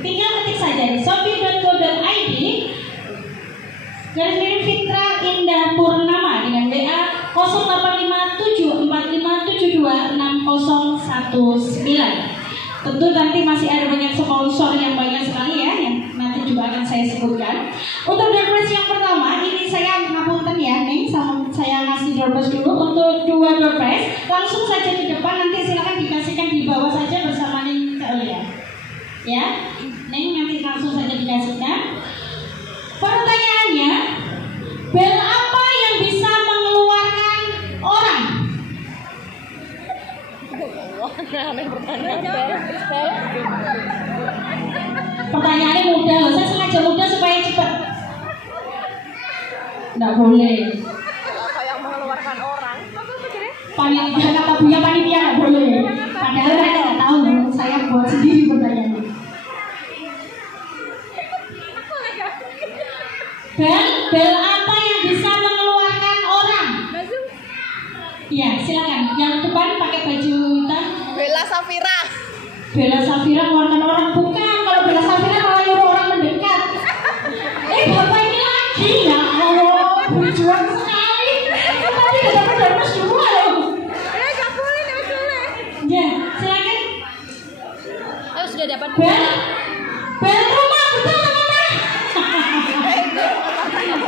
tinggal ketik saja di shopee.co.id / Fitra Indah Purnama dengan WA 085745726019. Tentu nanti masih ada banyak sponsor yang banyak sekali ya, yang nanti juga akan saya sebutkan. Untuk door prize yang pertama, ini saya ngapunten ya, Neng, saya ngasih door prize dulu. Untuk 2 door prize, langsung saja di depan, nanti silakan dikasihkan di bawah saja bersama Neng Celia. Ya, Neng nanti langsung saja dikasihkan. Pertanyaannya, bel apa yang bisa mengeluarkan orang? Aneh pertanyaan. Nggak boleh. Kayak mengeluarkan orang. Panitia kata punya panitia nggak boleh. Padahal saya nggak tahu. Saya buat sendiri pertanyaannya. Bel apa yang bisa mengeluarkan orang? Iya, silakan. Yang depan pakai baju hitam. Bella Safira. Bella Safira mengeluarkan orang, bukan. Kalau Bella Safira malah nyuruh orang mendekat. Bapak ini lagi ya Allah, berjuang sekali. Tadi udah dapat bonus 2 loh. Nggak boleh, nggak boleh. Ya, silakan. Oh, sudah dapat. Bel rumah, betul teman-teman.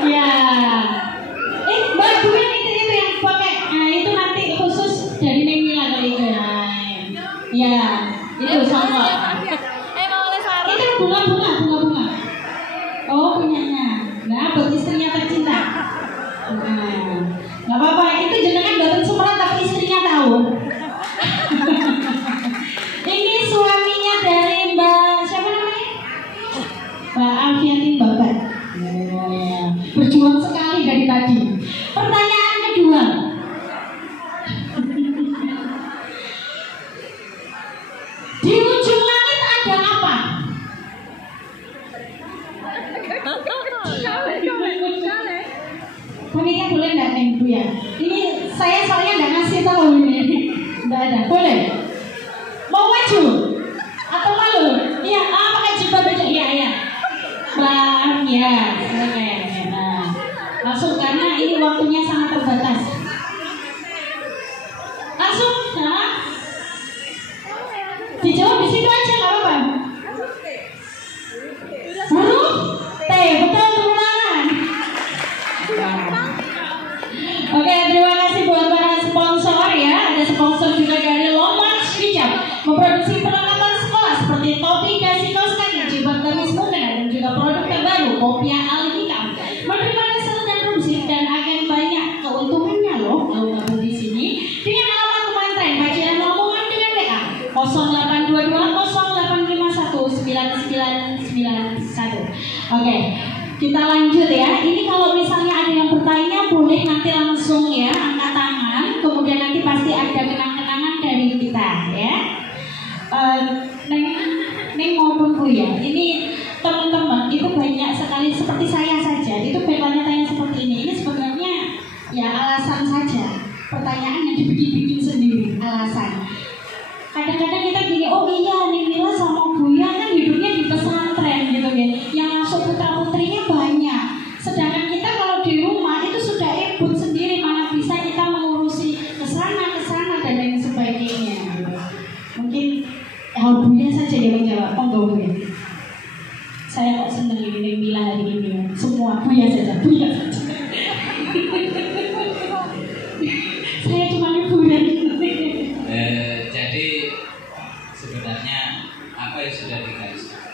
Ya. Mbak Dwi itu yang pakai. Nah, itu nanti khusus dari Neng Mila kali itu. Ya, itu sama. Emang oleh Sarah. Itu bunga. Oh, punyanya. Nah, buat istrinya tercinta. Nah, nggak apa-apa. Itu jenengan datang semua tapi istrinya tahu. Ini suaminya dari Mbak siapa namanya? Mbak Alfianti Babat. Berjuang sekali dari tadi. Pertanyaan kedua. Di ujung langit ada apa? Panitia boleh nggak Neng Bu ya? Ini saya soalnya nggak ngasih tahu ini. Nggak ada. Boleh? Mau maju? Atau malu? Iya. Pakai jilbab aja. Iya. Bang, ya. Oke. Nah, langsung karena ini waktunya sangat terbatas. Langsung, nah. Dijawab di situ aja nggak apa-apa. Huruf T, betul teman-teman. Oke, terima kasih buat para sponsor ya. Ada sponsor juga dari Lomas Hijab, memproduksi perlengkapan sekolah seperti topi, dasi, kaos kaki, jilbab gamis muda, dan juga produk terbaru Kopia Al-Hikam. Menerima reseller dan produksi dan akan banyak keuntungannya loh kalau gabung di sini. Dengan alamat Kementerian Kajian Omongan dengan WA 0822 Oke, kita lanjut ya. Ini kalau misalnya ada yang bertanya boleh nanti langsung ya angkat tangan. Kemudian nanti pasti ada kenang-kenangan dari kita ya. Neng maupun Bu ya. Ini teman-teman itu banyak sekali seperti saya saja. Itu bertanya-tanya seperti ini. Ini sebenarnya ya alasan saja. Pertanyaan yang dibikin sendiri alasan. Kadang-kadang kita gini, oh iya Neng Mila sama Buya kan hidupnya di pesantren gitu kan, yang masuk putra-putrinya banyak. Sedangkan kita kalau di rumah itu sudah ribut sendiri, mana bisa kita mengurusi kesana dan lain sebagainya gitu. Mungkin Buya saja yang menjawab, enggak Buya. Saya kok seneng ini Neng Mila hari ini, semua Buya saja. Saya cuma hiburan. Jadi sebenarnya apa yang sudah digariskan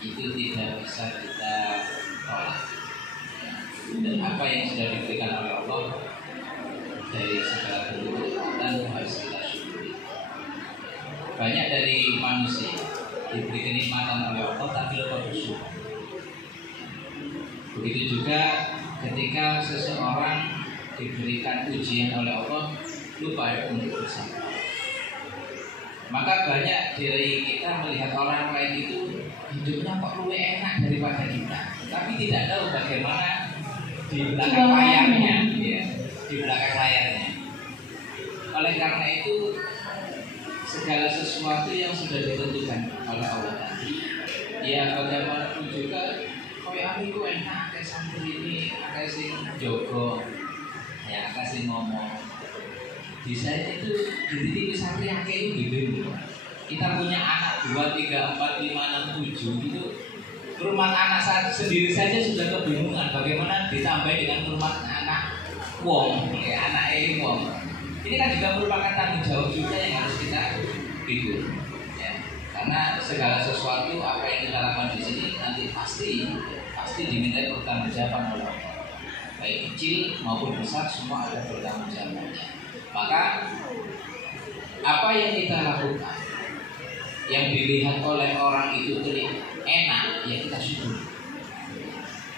itu tidak bisa kita tolak, dan apa yang sudah diberikan oleh Allah dari segala bentuk dan harus kita syukuri. Banyak dari manusia diberi kenikmatan oleh Allah tapi lupa bersyukur. Begitu juga ketika seseorang diberikan ujian oleh Allah lupa untuk bersabar. Maka banyak dari kita melihat orang lain itu hidupnya kok lebih enak daripada kita, tapi tidak tahu bagaimana di belakang layarnya, ya, di belakang layarnya. Oleh karena itu segala sesuatu yang sudah ditentukan oleh Allah tadi, ya bagaimanapun juga, koyo aku enak kayak santri ini, kayak sing jogo, ya kayak sing ngomong. Di saya itu di titik santri yang kayak gitu. Kita punya anak 2, 3, 4, 5, 6, 7 gitu. Rumah anak sendiri saja sudah kebingungan bagaimana ditambah dengan rumah anak wong, ya anak wong. Ini kan juga merupakan tanggung jawab juga yang harus kita pikul. Ya. Karena segala sesuatu apa yang kita lakukan di sini nanti pasti dimintai pertanggungjawaban oleh Allah. Baik kecil maupun besar semua ada pertanggungjawabannya. Maka apa yang kita lakukan yang dilihat oleh orang itu enak, ya kita syukur.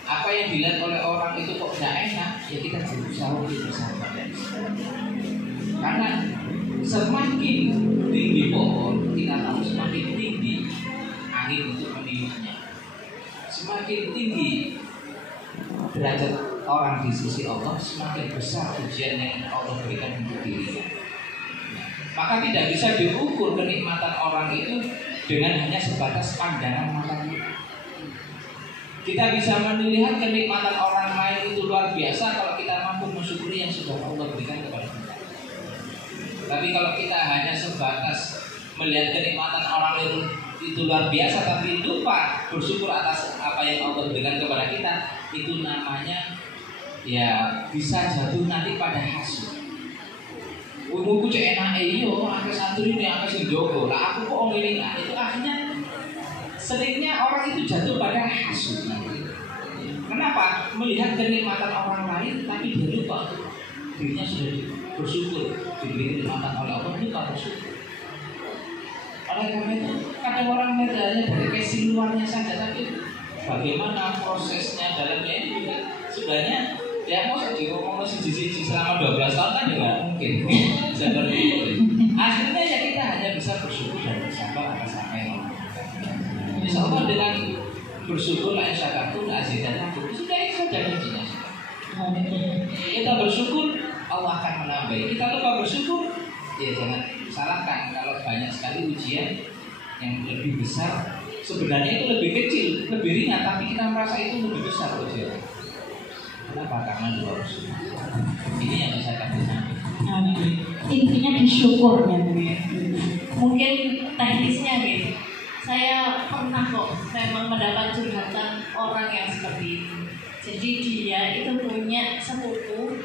Apa yang dilihat oleh orang itu kok tidak enak, ya kita berusaha untuk bersabar. Karena semakin tinggi pohon, kita tahu semakin tinggi angin untuk meniupnya. Semakin tinggi derajat orang di sisi Allah, semakin besar ujian yang Allah berikan untuk dirinya. Maka tidak bisa diukur kenikmatan orang itu dengan hanya sebatas pandangan mata kita. Kita bisa melihat kenikmatan orang lain itu luar biasa kalau kita mampu mensyukuri yang sudah Allah berikan kepada kita. Tapi kalau kita hanya sebatas melihat kenikmatan orang lain itu luar biasa tapi lupa bersyukur atas apa yang Allah berikan kepada kita, itu namanya ya bisa jatuh nanti pada hasud. Umurku cek enak iyo, aku santri ini aku sing jogo, lah aku kok ngene lah. Itu akhirnya seringnya orang itu jatuh pada hasud. Kenapa? Melihat kenikmatan orang lain tapi dia lupa dirinya sudah bersyukur diberi kenikmatan oleh Allah, lupa bersyukur. Oleh karena itu kadang orang melihatnya dari kesi luarnya saja, tapi bagaimana prosesnya dalamnya itu juga sebenarnya ya mau ngomong siji-siji selama 12 tahun kan juga mungkin seperti itu. Akhirnya ya kita hanya bisa bersyukur dan bersabar atas apa yang Allah berikan. Insya Allah dengan bersyukur la insyakartum la azidannakum, sudah itu saja kuncinya. Kita bersyukur Allah akan menambahi. Kita lupa bersyukur ya jangan salahkan kalau banyak sekali ujian yang lebih besar. Sebenarnya itu lebih kecil, lebih ringan, tapi kita merasa itu lebih besar ujian. Kenapa? Karena lupa bersyukur. Ini yang bisa kami sampaikan. Intinya bersyukur ya. Mungkin teknisnya gitu. Saya pernah kok memang mendapat curhatan orang yang seperti itu. Jadi dia itu punya sepupu.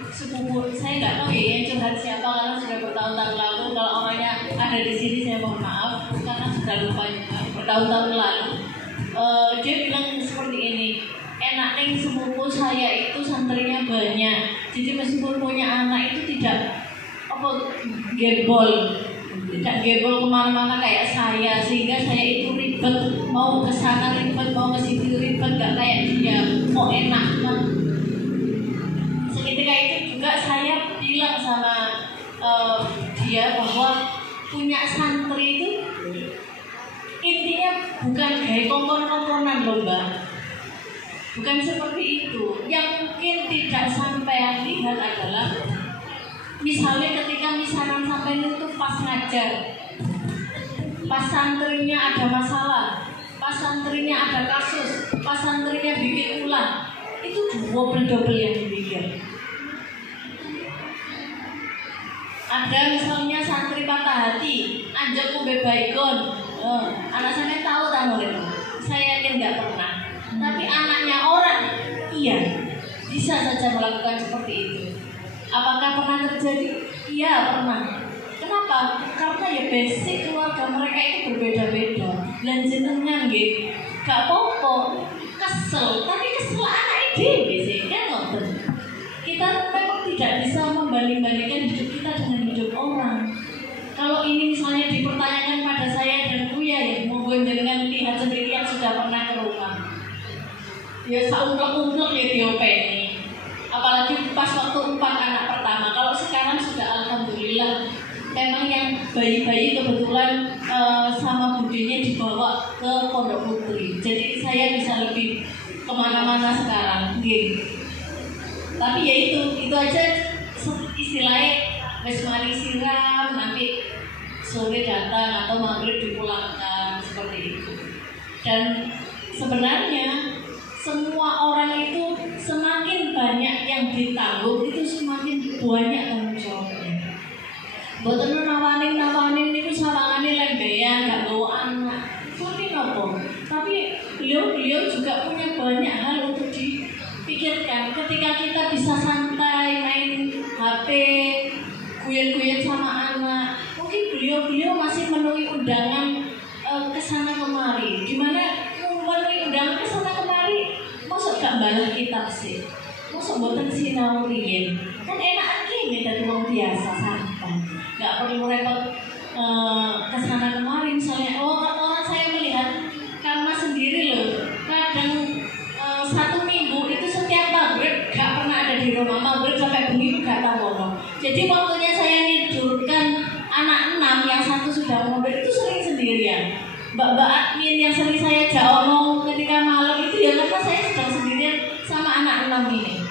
Saya nggak tahu ya yang curhat siapa karena sudah bertahun-tahun lalu. Kalau orangnya ada di sini saya mohon maaf karena sudah lupa bertahun-tahun lalu. Dia bilang seperti ini. Enak nih sepupu saya itu santrinya banyak. Jadi meskipun punya anak itu tidak gebol kemana-mana kayak saya, sehingga saya itu ribet, mau ke sana ribet, mau ke sini ribet, gak kayak dia. Kok enak kan? Seketika itu juga saya bilang sama dia bahwa punya santri itu intinya bukan kayak kompon-komponan lomba. Bukan seperti itu. Yang mungkin tidak sampai lihat adalah misalnya ketika misanan sampai itu pas ngajar, pas santrinya ada masalah, pas santrinya ada kasus, pas santrinya bikin ulang, itu double yang dipikir. Ada misalnya santri patah hati, anjak kumbe baikon, anak saya tahu itu, saya yakin nggak pernah. Tapi anaknya orang, iya, bisa saja melakukan seperti itu. Apakah pernah terjadi? Iya, pernah. Kenapa? Karena ya basic keluarga mereka itu berbeda-beda. Dan jenengan nggih, gak apa-apa, kesel, tapi kesel anak dhewe sih, kan ngoten. Kita memang tidak bisa membanding-bandingkan hidup kita dengan hidup orang. Kalau ini misalnya dipertanyakan pada saya dan Buya ya, monggo jenengan lihat sendiri yang sudah pernah ke rumah. Ya saungklek-ungklek ya diopeni. Apalagi pas waktu 4 anak pertama. Kalau sekarang sudah alhamdulillah memang yang bayi-bayi kebetulan sama budinya dibawa ke Pondok Putri. Jadi saya bisa lebih kemana-mana sekarang. Tapi ya itu aja istilahnya wis mari siram nanti sore datang atau maghrib dipulangkan seperti itu. Dan sebenarnya semua orang itu semakin banyak yang ditanggung itu semakin banyak tanggung jawabnya. Boten nawanin itu sawangane lembean gak bawa anak. Tapi nopo? Tapi beliau juga punya banyak hal untuk dipikirkan. Ketika kita bisa santai main HP, guyon-guyon sama anak, mungkin beliau masih memenuhi undangan kesana kemari. Dimana memenuhi undangan kesana kemari, mosok gak balas kitab sih, mosok boten sinau riyen. Kan enakan gini dari wong biasa santai, gak perlu repot kesana kemari. Misalnya orang saya melihat karena sendiri loh, kadang 1 minggu itu mbak-mbak admin yang sering saya ajak omong ketika malam itu ya karena saya sedang sendirian sama anak 6 ini.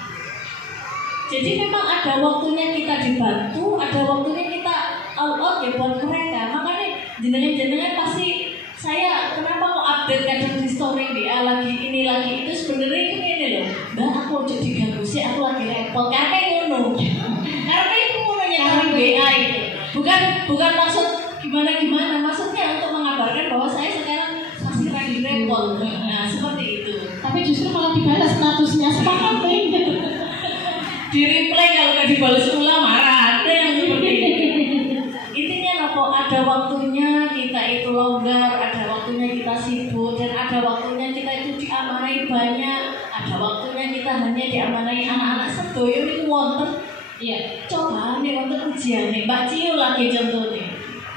Jadi memang ada waktunya kita dibantu, ada waktunya kita all out ya buat mereka. Makanya jenengan pasti saya kenapa kok update kadang di story WA lagi ini lagi itu sebenarnya itu ini loh. Mbak aku jadi ganggu sih, aku lagi repot karena ngono. Karena itu ngononya dari WA itu. Bukan maksud gimana, maksudnya untuk mengabarkan bahwa saya sekarang masih lagi repot. Nah, seperti itu. Tapi justru malah dibalas statusnya semangat gitu. Di replay kalau nggak dibalas ulang marah, ada yang seperti itu. Intinya apa? Ada waktunya kita itu longgar, ada waktunya kita sibuk, dan ada waktunya kita itu diamanai banyak, ada waktunya kita hanya diamanai anak-anak sedoyo itu wonten. Ya, coba nih wonten ujian nih, Mbak Cio lagi contohnya.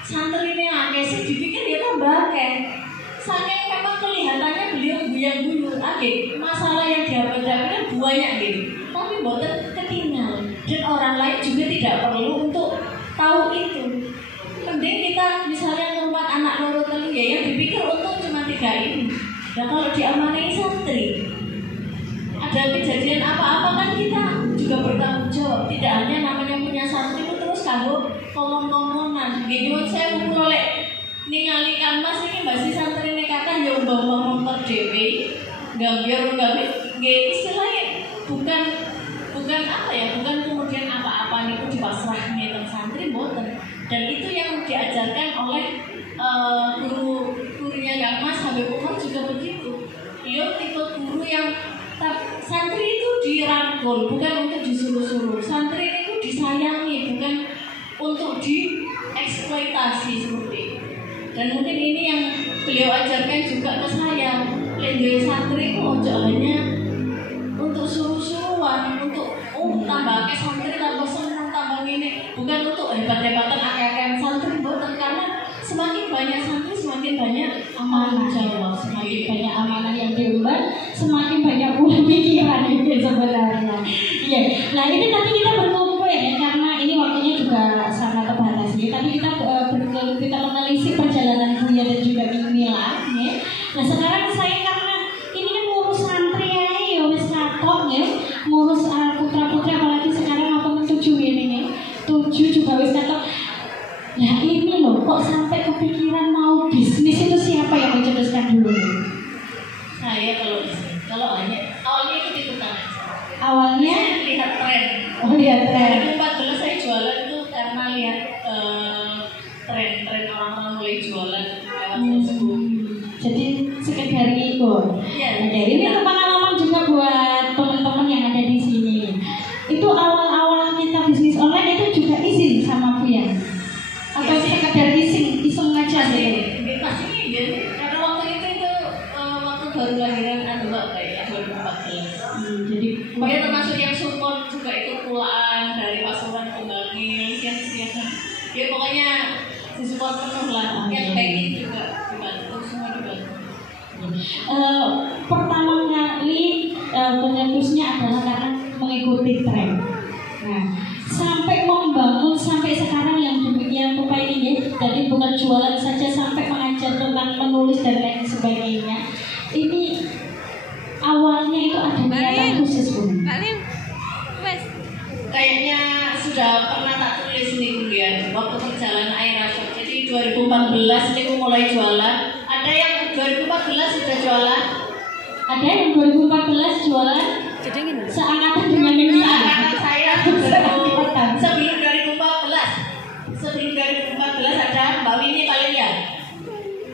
Santri ini akeh sih dipikir ya tambah akeh. Saking memang kelihatannya beliau buyang-buyung akeh. Masalah yang dihadapi banyak gitu. Tapi mboten ketinggal dan orang lain juga tidak perlu untuk tahu itu. Mending kita misalnya ngurmat anak loro telu ya yang dipikir untung cuma 3 ini. Dan kalau diamanai santri, ada kejadian apa-apa kan kita juga bertanggung jawab. Tidak hanya namanya punya santri itu terus kanggo ngomong-ngomongan. Gini saya mulai ningali Mas ini mbak si santri ini kata ya umbang-umbang motor dhewe, gambiar istilahnya bukan apa ya, bukan kemudian apa-apa itu dipasrahnya ke santri boten. Dan itu yang diajarkan oleh gurunya Kang Mas Habib Umar juga begitu. Dia tipe guru yang santri itu dirangkul, bukan untuk disuruh-suruh. Santri itu disayangi, bukan untuk dieksploitasi seperti itu. Dan mungkin ini yang beliau ajarkan juga ke saya. Lendai santri itu ojo hanya untuk suruh-suruhan, untuk tambah ke santri tambah senang tambah ini, bukan untuk hebat-hebatan akeh-akehan santri boten. Karena semakin banyak santri semakin banyak amanah jawab, semakin banyak amanah yang diemban, semakin banyak pula pikiran itu sebenarnya. Iya. Nah ini tadi kita berkumpul ya, karena ini waktunya juga sangat terbatas ya. Tapi kita menelisik perjalanan Buya dan juga Mila ya. Nah sekarang saya karena ini kan ngurus santri ya, wis katok ya, ngurus putra-putri apalagi sekarang apa 7 ini nih, 7 juga wis katok. Nah ini loh, kok sampai kepikiran mau bisnis itu siapa yang mencetuskan dulu? Saya kalau hanya awalnya itu ikutan. Awalnya lihat tren. Oh lihat tren. 2014 saya jualan itu karena lihat tren orang-orang mulai jualan lewat Facebook. Jadi sekedar ikut. Ya, jadi ini pengalaman juga buat teman-teman yang ada di sini. Itu awal-awal kita bisnis online itu juga izin sama Buya. Atau sekedar iseng aja gitu. Pasti ini karena waktu itu waktu baru lahiran anak mbak kayak 2014. Jadi dia termasuk yang support juga ikut pulaan dari Pasuruan ke Bangil siang-siang. Ya pokoknya disupport penuh lah. Yang packing juga dibantu, semua dibantu. Pertama kali pencetusnya adalah karena mengikuti tren. Nah, sampai membangun sampai sekarang yang demikian rupa ini, jadi bukan jualan saja sampai mengajar tentang menulis dan lain sebagainya. Ini awalnya itu ada niatan khusus Bun. Kayaknya sudah pernah tak tulis nih kemudian waktu perjalanan Airashop. Jadi 2014 ini mulai jualan. Ada yang 2014 sudah jualan. Ada yang 2014 jualan. Seangkatan dengan Mimi. Seangkatan saya sebelum 2014. Sebelum 2014 ada Mbak Winnie paling ya.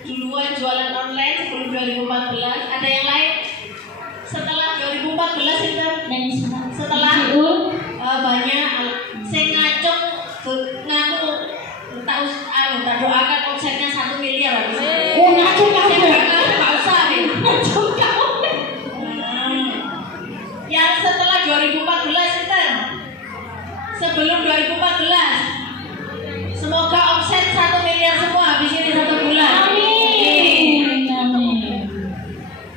Duluan jualan online sebelum 2014. Ada yang lain? Setelah 2014 itu setelah banyak saya ngacung ngaku tak doakan omsetnya 1 miliar habis itu. Oh ngacung nggak usah nih. Yang setelah 2014 itu sebelum 2014 semoga omset 1 miliar semua habis ini 1 bulan. Amin.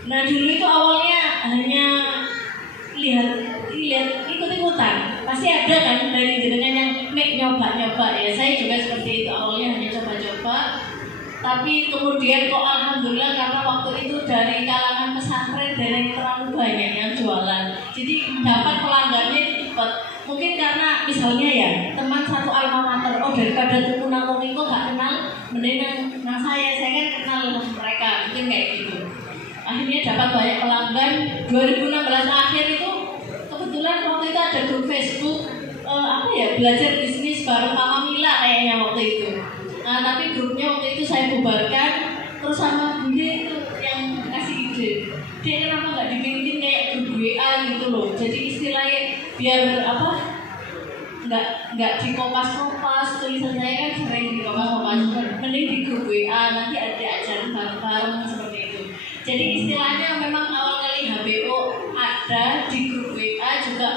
Nah dulu itu awalnya hanya lihat ikut-ikutan. Pasti ada kan dari jenengan yang nyoba-nyoba ya. Saya juga seperti itu awalnya hanya coba-coba. Tapi kemudian kok alhamdulillah karena waktu itu dari kalangan pesantren dan yang terlalu banyak yang jualan, jadi dapat pelanggannya itu cepat. Mungkin karena misalnya ya teman satu alma mater, oh daripada tuku nang wong iku gak kenal, mending nang saya kan kenal mereka, mungkin kayak gitu. Akhirnya dapat banyak pelanggan. 2016 akhir itu kebetulan waktu itu ada grup Facebook belajar bisnis bareng Mama Mila kayaknya waktu itu. Nah tapi grupnya waktu itu saya bubarkan, terus sama Bunda itu yang kasih ide, dia kenapa nggak dibikin kayak grup WA gitu loh, jadi istilahnya biar nggak dikopas-kopas, tulisan saya kan sering dikopas-kopas, mending di grup WA, nanti ada ajaran bareng-bareng seperti itu. Jadi istilahnya memang awal kali HBO ada di grup WA juga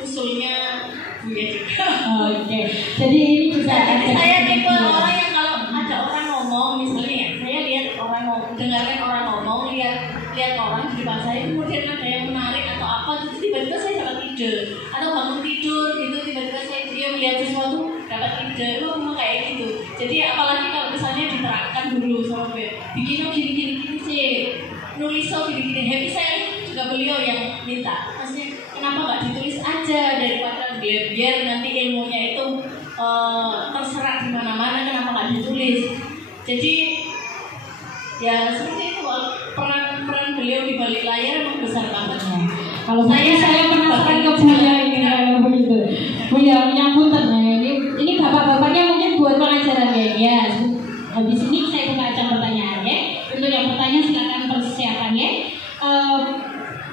usulnya Buya juga. Oke. Jadi ini juga jadi saya tipe orang yang kalau ada orang ngomong, misalnya ya, saya lihat orang ngomong, dengarkan orang ngomong, lihat orang di depan saya, kemudian ada yang menarik atau apa, gitu tiba-tiba saya dapat ide, atau bangun tidur gitu tiba-tiba saya dia melihat sesuatu dapat ide, itu memang kayak gitu. Jadi apalagi kalau misalnya diterangkan dulu sama gue, bikinnya gini sih, nulis gini, happy saya juga beliau yang minta, maksudnya kenapa nggak ditulis aja daripada biar nanti ilmunya itu terserah di mana-mana, kenapa nggak ditulis. Jadi ya seperti itu, peran beliau di balik layar memang besar banget. Kalau saya penasaran ke Buya ini kayak begitu. Buya punten ini bapak-bapaknya mungkin buat pengajarannya ya. Habis ini saya buka aja pertanyaannya. Untuk yang bertanya silakan persiapannya.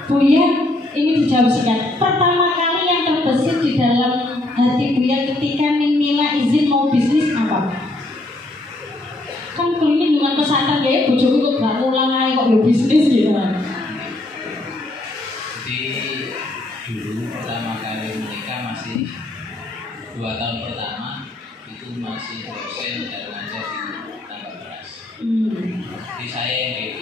Buya ini dijawab singkat. Pertama kali yang terbesit di dalam hati Buya ketika Mila izin mau bisnis apa? Kan kulitnya dengan pesantren kayak bojoku kok gak ngulang aja kok bisnis gitu. Jadi dulu pertama kali menikah masih 2 tahun pertama itu masih dosen dan ngajar di tambak beras. Jadi saya yang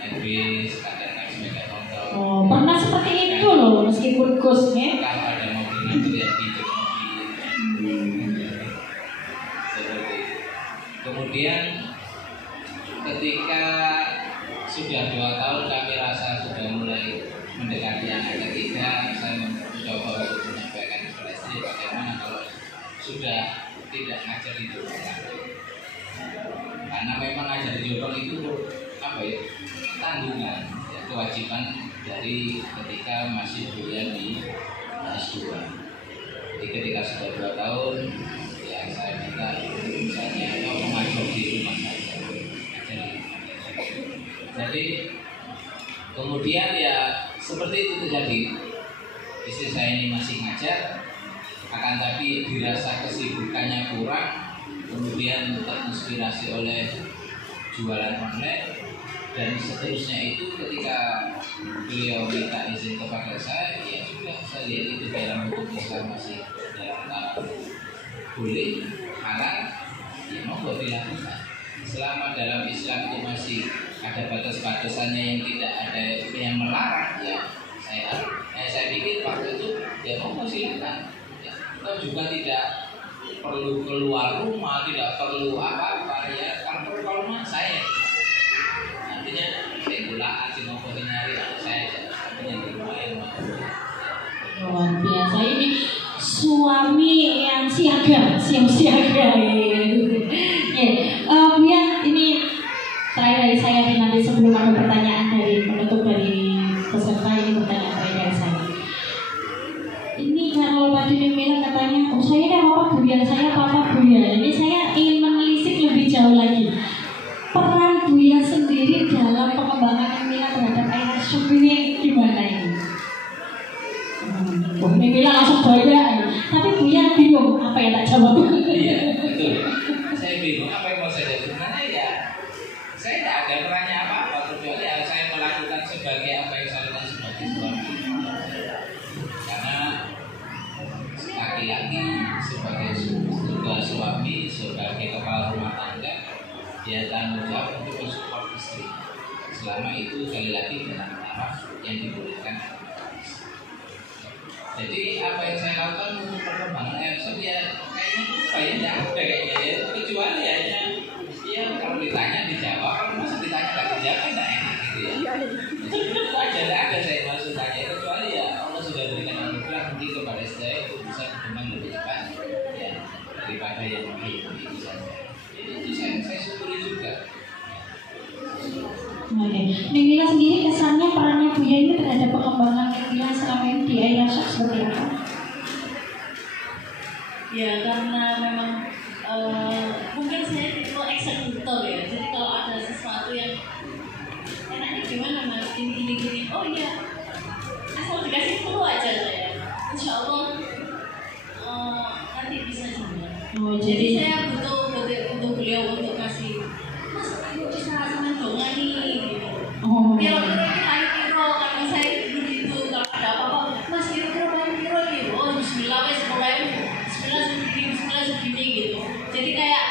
habis kadang-kadang sebagai kontrol. Oh, pernah seperti itu loh meskipun gosnya. Kalau ada mobil itu ya pinjam mobil. Seperti itu. Kemudian ketika sudah 2 tahun kami rasa sudah mulai mendekati anak ketiga, saya mencoba untuk menyampaikan kepada istri bagaimana kalau sudah tidak ngajar di Jombang. Karena memang ngajar di Jombang itu tanggungan, ya, kewajiban dari ketika masih kuliah di S2. Jadi ketika sudah 2 tahun, ya saya minta misalnya mengajar di rumah saja. Jadi kemudian ya seperti itu terjadi. Istri saya ini masih ngajar, akan tapi dirasa kesibukannya kurang, kemudian terinspirasi oleh jualan online. Dan seterusnya itu ketika beliau minta izin kepada saya, ya sudah, saya lihat itu dalam hukum Islam masih dalam tahap boleh, halal, ya mau dilakukan. Selama dalam Islam itu masih ada batas-batasannya yang tidak ada yang melarang, ya saya pikir waktu itu ya mau silakan. Ya, atau juga tidak perlu keluar rumah, tidak perlu apa-apa ya. Kalau saya artinya regulasi sih mau nyari saya punya rumah yang luar biasa, ini suami yang siap siaga Buya, ini terakhir dari saya nanti sebelum ada pertanyaan dari penutup dari peserta, ini pertanyaan terakhir dari saya. Ini kalau tadi Mila katanya, oh saya dah apa Buya, saya apa Buya. Ini saya ingin menelisik lebih jauh lagi. Peran Buya sendiri dalam pengembangan Mila terhadap air shop ini gimana ini? Mila langsung banyak, tapi Buya bingung apa yang tak jawab. Iya, betul. Saya bingung apa yang mau saya jawab. Sebenarnya ya, saya tidak ada perannya apa-apa, kecuali ya saya melakukan sebagai apa yang saya lakukan sebagai suami. Karena laki-laki sebagai suami, sebagai kepala rumah tangga, dia tanggung jawab untuk mensupport istri. Selama itu sekali lagi dengan taraf yang dibolehkan. Jadi apa yang saya lakukan untuk perkembangan airsoft ya kayaknya kayaknya nggak ada kayaknya ya, kecuali hanya ya kalau ditanya dijawab, kalau masih ditanya nggak dijawab nggak enak gitu ya. Itu aja nggak ada saya maksud tanya, kecuali ya Allah sudah berikan anugerah mungkin kepada saya itu bisa berkembang lebih cepat ya daripada yang lain itu saja. Jadi itu saya syukuri juga. Oke, Nengila sendiri kesannya perannya Buya ini terhadap perkembangan Nengila selama ini di Ayasha seperti apa? Ya karena memang mungkin saya tipe eksekutor ya. Jadi kalau ada sesuatu yang enaknya gimana mas, gini, oh iya, asal dikasih clue aja saya, insya Allah nanti bisa juga. Oh, Jadi saya butuh beliau untuk kasih, mas ayo bisa sama dongan nih. Oh, Biar kira karena saya dulu gitu, kalau ada apa-apa, mas kira gitu. Oh Bismillah wes mulai Bismillah segini gitu. Jadi kayak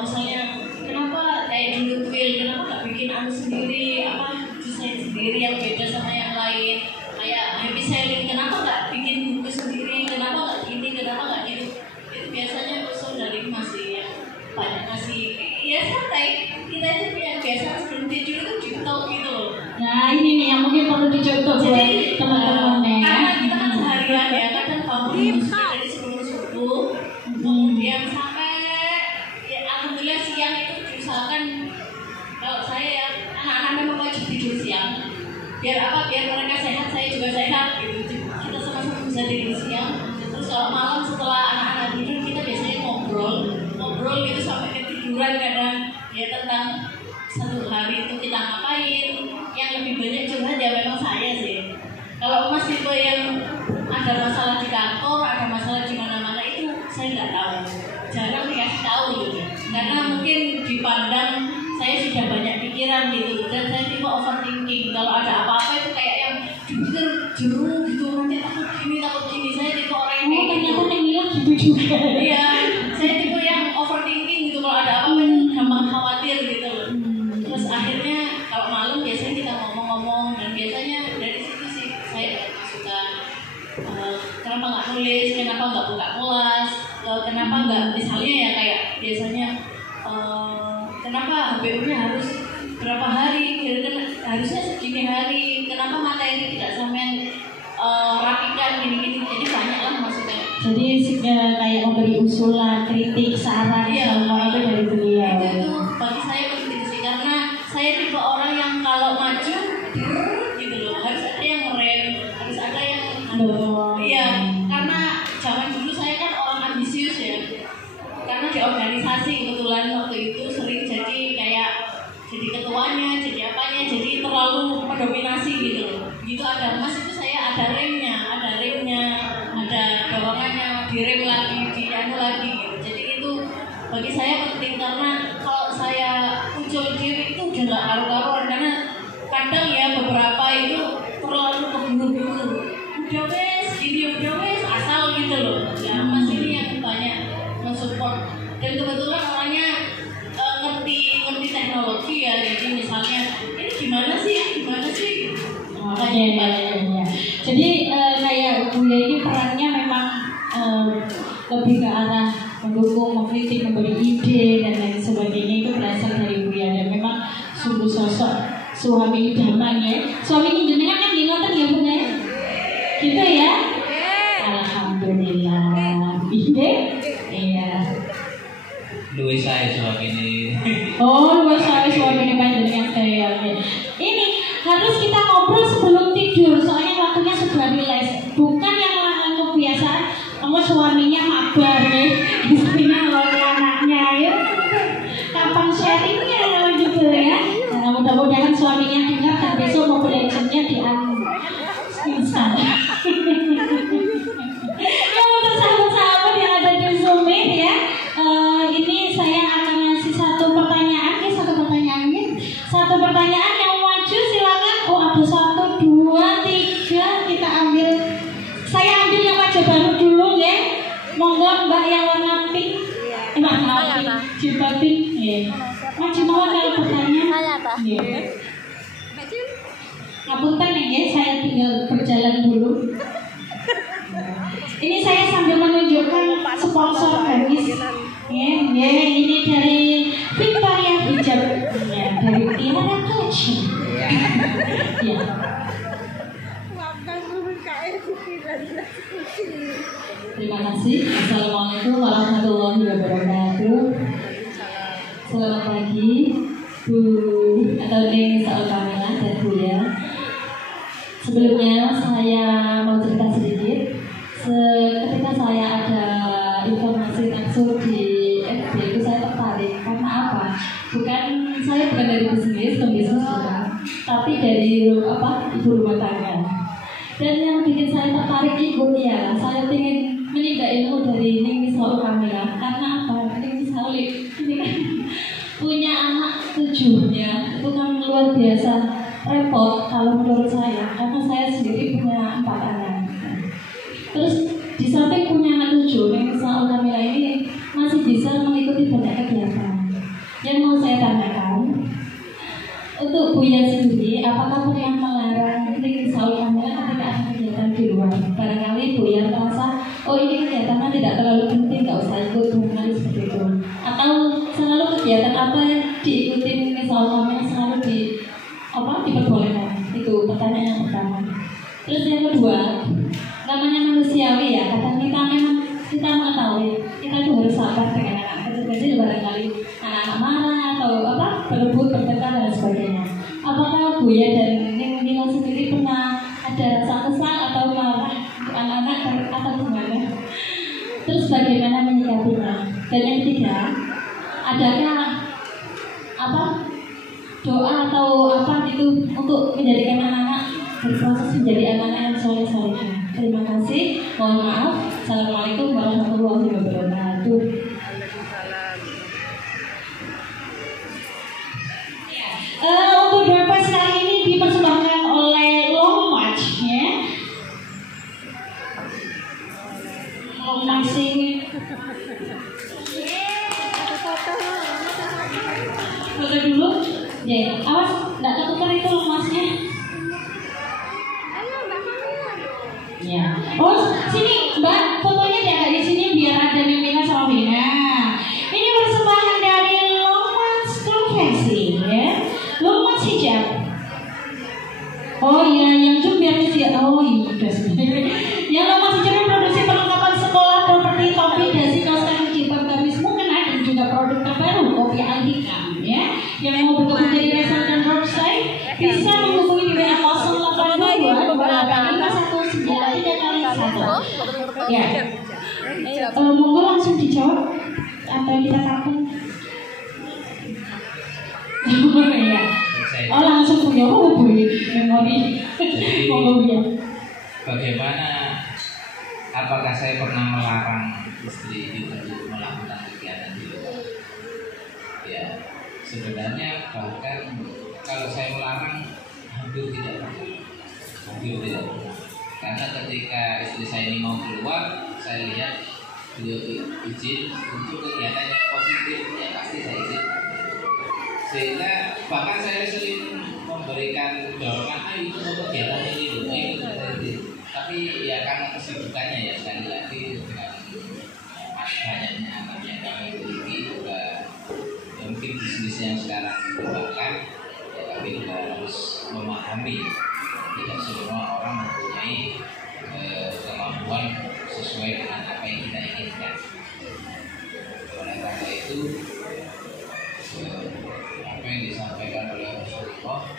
misalnya kenapa kayak dulu kenapa nggak bikin anu sendiri, apa desain sendiri yang beda sama yang lain, kayak happy selling, kenapa nggak bikin buku sendiri, kenapa nggak gini, kenapa nggak gitu. Itu biasanya usul dari masih yang banyak ngasih ya santai. Kita itu punya biasa sebelum tidur itu ditalk gitu loh. nah ini nih yang mungkin perlu dicontoh buat Jadi teman-teman ya. karena kita kan seharian ya kadang bangun dari sebelum subuh, kemudian sampai ya alhamdulillah siang itu diusahakan kalau saya ya anak-anak memang wajib tidur siang. Biar apa? Biar mereka sehat, saya juga sehat gitu. Kita sama-sama bisa tidur siang. Terus kalau malam setelah anak-anak tidur kita biasanya ngobrol gitu sampai ketiduran kadang ya tentang satu hari itu kita ngapain. Yang lebih banyak curhat ya memang saya sih. Kalau Mas itu yang ada masalah di kantor, ada masalah di mana-mana itu saya nggak tahu, jarang dikasih tahu gitu. Karena mungkin dipandang saya sudah banyak pikiran gitu dan saya tipe overthinking. Kalau ada apa-apa itu kayak yang dipikir jeru gitu, nanti takut gini. Saya tipe orang yang kayak Ternyata Nengila gitu juga. iya, saya tipe yang overthinking gitu. Kalau ada apa-apa itu gampang khawatir gitu loh. Terus akhirnya kalau malam biasanya kita ngomong-ngomong dan biasanya dari situ sih saya dapat masukan. Kenapa nggak nulis? Kenapa nggak buka kelas? Kenapa nggak misalnya ya kayak biasanya kenapa HPU-nya harus berapa hari? Harusnya segini hari. Kenapa materi tidak sampai rapikan gini-gini? Jadi banyak lah maksudnya. Jadi kayak memberi usulan, kritik, saran, Iya, semua itu dari beliau. Itu bagi saya penting sih karena saya tipe orang yang kalau maju gitu loh, harus ada yang ngerem, harus ada yang iya, karena zaman dulu saya kan orang ambisius ya. Karena di organisasi kebetulan waktu itu sering jadi kayak jadi ketuanya, jadi apanya, jadi terlalu mendominasi gitu loh. Gitu ada mas itu saya ada remnya, ada dorongannya, direm lagi, dianu lagi gitu. Jadi itu bagi saya penting karena kalau saya muncul diri itu udah nggak karu-karuan karena kadang ya beberapa itu terlalu keburu-buru. Udah wes asal gitu loh. Ya mas ini yang banyak mensupport dan kebetulan orangnya ngerti teknologi ya. Jadi misalnya ini gimana sih? Ya. Jadi kayak Buya ini perannya memang lebih ke arah mendukung, mengkritik, memberi ide dan lain sebagainya itu berasal dari Buya dan memang sungguh sosok suami idaman ya. Suami jenengan kan nonton ya Bunda ya? Gitu ya? Alhamdulillah. Ide? Iya. Luwes saya suami ini. Oh, luwes saya suami ini panjenengan saya. Ini harus kita ngobrol sebelum tidur, soalnya waktunya sudah relax. Bukan yang langgang kebiasaan, kamu suaminya mabar nih, istrinya ngelola anaknya ya. Kapan sharingnya gitu ya? Nah, mudah-mudahan suaminya dengar dan besok mau belajarnya di instan. Ya untuk sahabat-sahabat yang ada di Zoom ya, ini saya akan ngasih satu pertanyaan yang maju silakan. Oh ada 1, 2, 3 kita ambil. Saya ambil yang wajah baru dulu ya. Monggo Mbak yang warna pink. Warna pink, jilbab pink. Ya. Maju mawon kalau pertanyaan. Ya. Ngapunten ya, saya tinggal berjalan dulu. Ini saya sambil menunjukkan sponsor dari Ya, ini dari Victoria Hijab, ya, dari Tiara Coaching. Ya. Terima kasih. Assalamualaikum warahmatullahi wabarakatuh. Selamat pagi, Bu atau Neng Saul Kamila dan Buya. Sebelumnya saya mau cerita sedikit. Ketika saya ada informasi langsung di FB itu saya tertarik karena apa? Saya bukan dari bisnis, pembisnis bukan, tapi dari ibu rumah tangga. Dan yang bikin saya tertarik ikut ya, saya ingin menimba ilmu dari Neng Saul Kamila. Karena apa? Neng Saul ini kan punya anak 7 ya, itu kan luar biasa repot kalau menurut saya, karena saya sendiri punya 4 anak. Terus di samping punya anak 7, Neng Saul Kamila ini masih bisa mengikuti banyak kegiatan. Yang mau saya tanyakan, untuk Buya sendiri, apakah pernah melarang Neng Saul Kamila ketika ada kegiatan di luar? Barangkali Buya merasa, oh ini kegiatannya tidak terlalu penting, nggak usah ikut, barangkali seperti itu. Atau selalu kegiatan apa yang diikuti Neng Saul Kamila selalu diperbolehkan? Itu pertanyaan yang pertama. Terus yang kedua, namanya manusiawi ya, kadang kita mengetahui kita itu harus sabar dengan anak kecil-kecil, barangkali anak-anak marah atau berebut, bertengkar dan sebagainya. Apakah Buya dan Neng Mila sendiri pernah ada rasa kesal atau marah untuk anak-anak atau gimana? Terus bagaimana menyikapinya? Dan yang ketiga, adakah doa atau itu untuk menjadikan anak-anak berproses menjadi anak-anak yang soleh-soleh? Terima kasih. Mohon maaf. Assalamualaikum warahmatullahi wabarakatuh. Untuk breakfast kali ini dipersembahkan oleh Long March ya. Long March ini. Foto dulu. Ya, awas enggak ketukar itu Long March-nya. Ya. Oh, sini Mbak, fotonya jangan di sini biar ada Neng Mila sama Vina. Ini persembahan dari Longmas Konveksi ya. Longmas Hijab. Oh iya, yang biar sih. Oh iya, udah sebenarnya. Yang Longmas Hijab produksi perlengkapan sekolah, properti, topi, dasi, kaos kaki, jilbab, gamis mukena dan juga produk terbaru kopi Aldika ya. Yang mau bergabung jadi reseller dan website bisa menghubungi di WA 082 251 ya. Monggo langsung dijawab atau kita takut? Ya. Oh langsung punya memori. Monggo ya. Bagaimana? Apakah saya pernah melarang istri untuk melakukan kegiatan di luar? Ya, sebenarnya bahkan kalau saya melarang hampir tidak pernah. Karena ketika istri saya ini mau keluar, saya lihat beliau izin untuk kegiatan yang positif, ya pasti saya izin. Sehingga bahkan saya sering memberikan dorongan, ayo itu kegiatan ini dulu, tapi ya karena kesibukannya ya sekali lagi dengan banyaknya anak yang kami miliki juga ya mungkin bisnis yang sekarang dikembangkan, ya kami juga harus memahami tidak semua orang mempunyai kemampuan sesuai dengan apa yang kita inginkan. Oleh karena itu, apa yang disampaikan oleh Rasulullah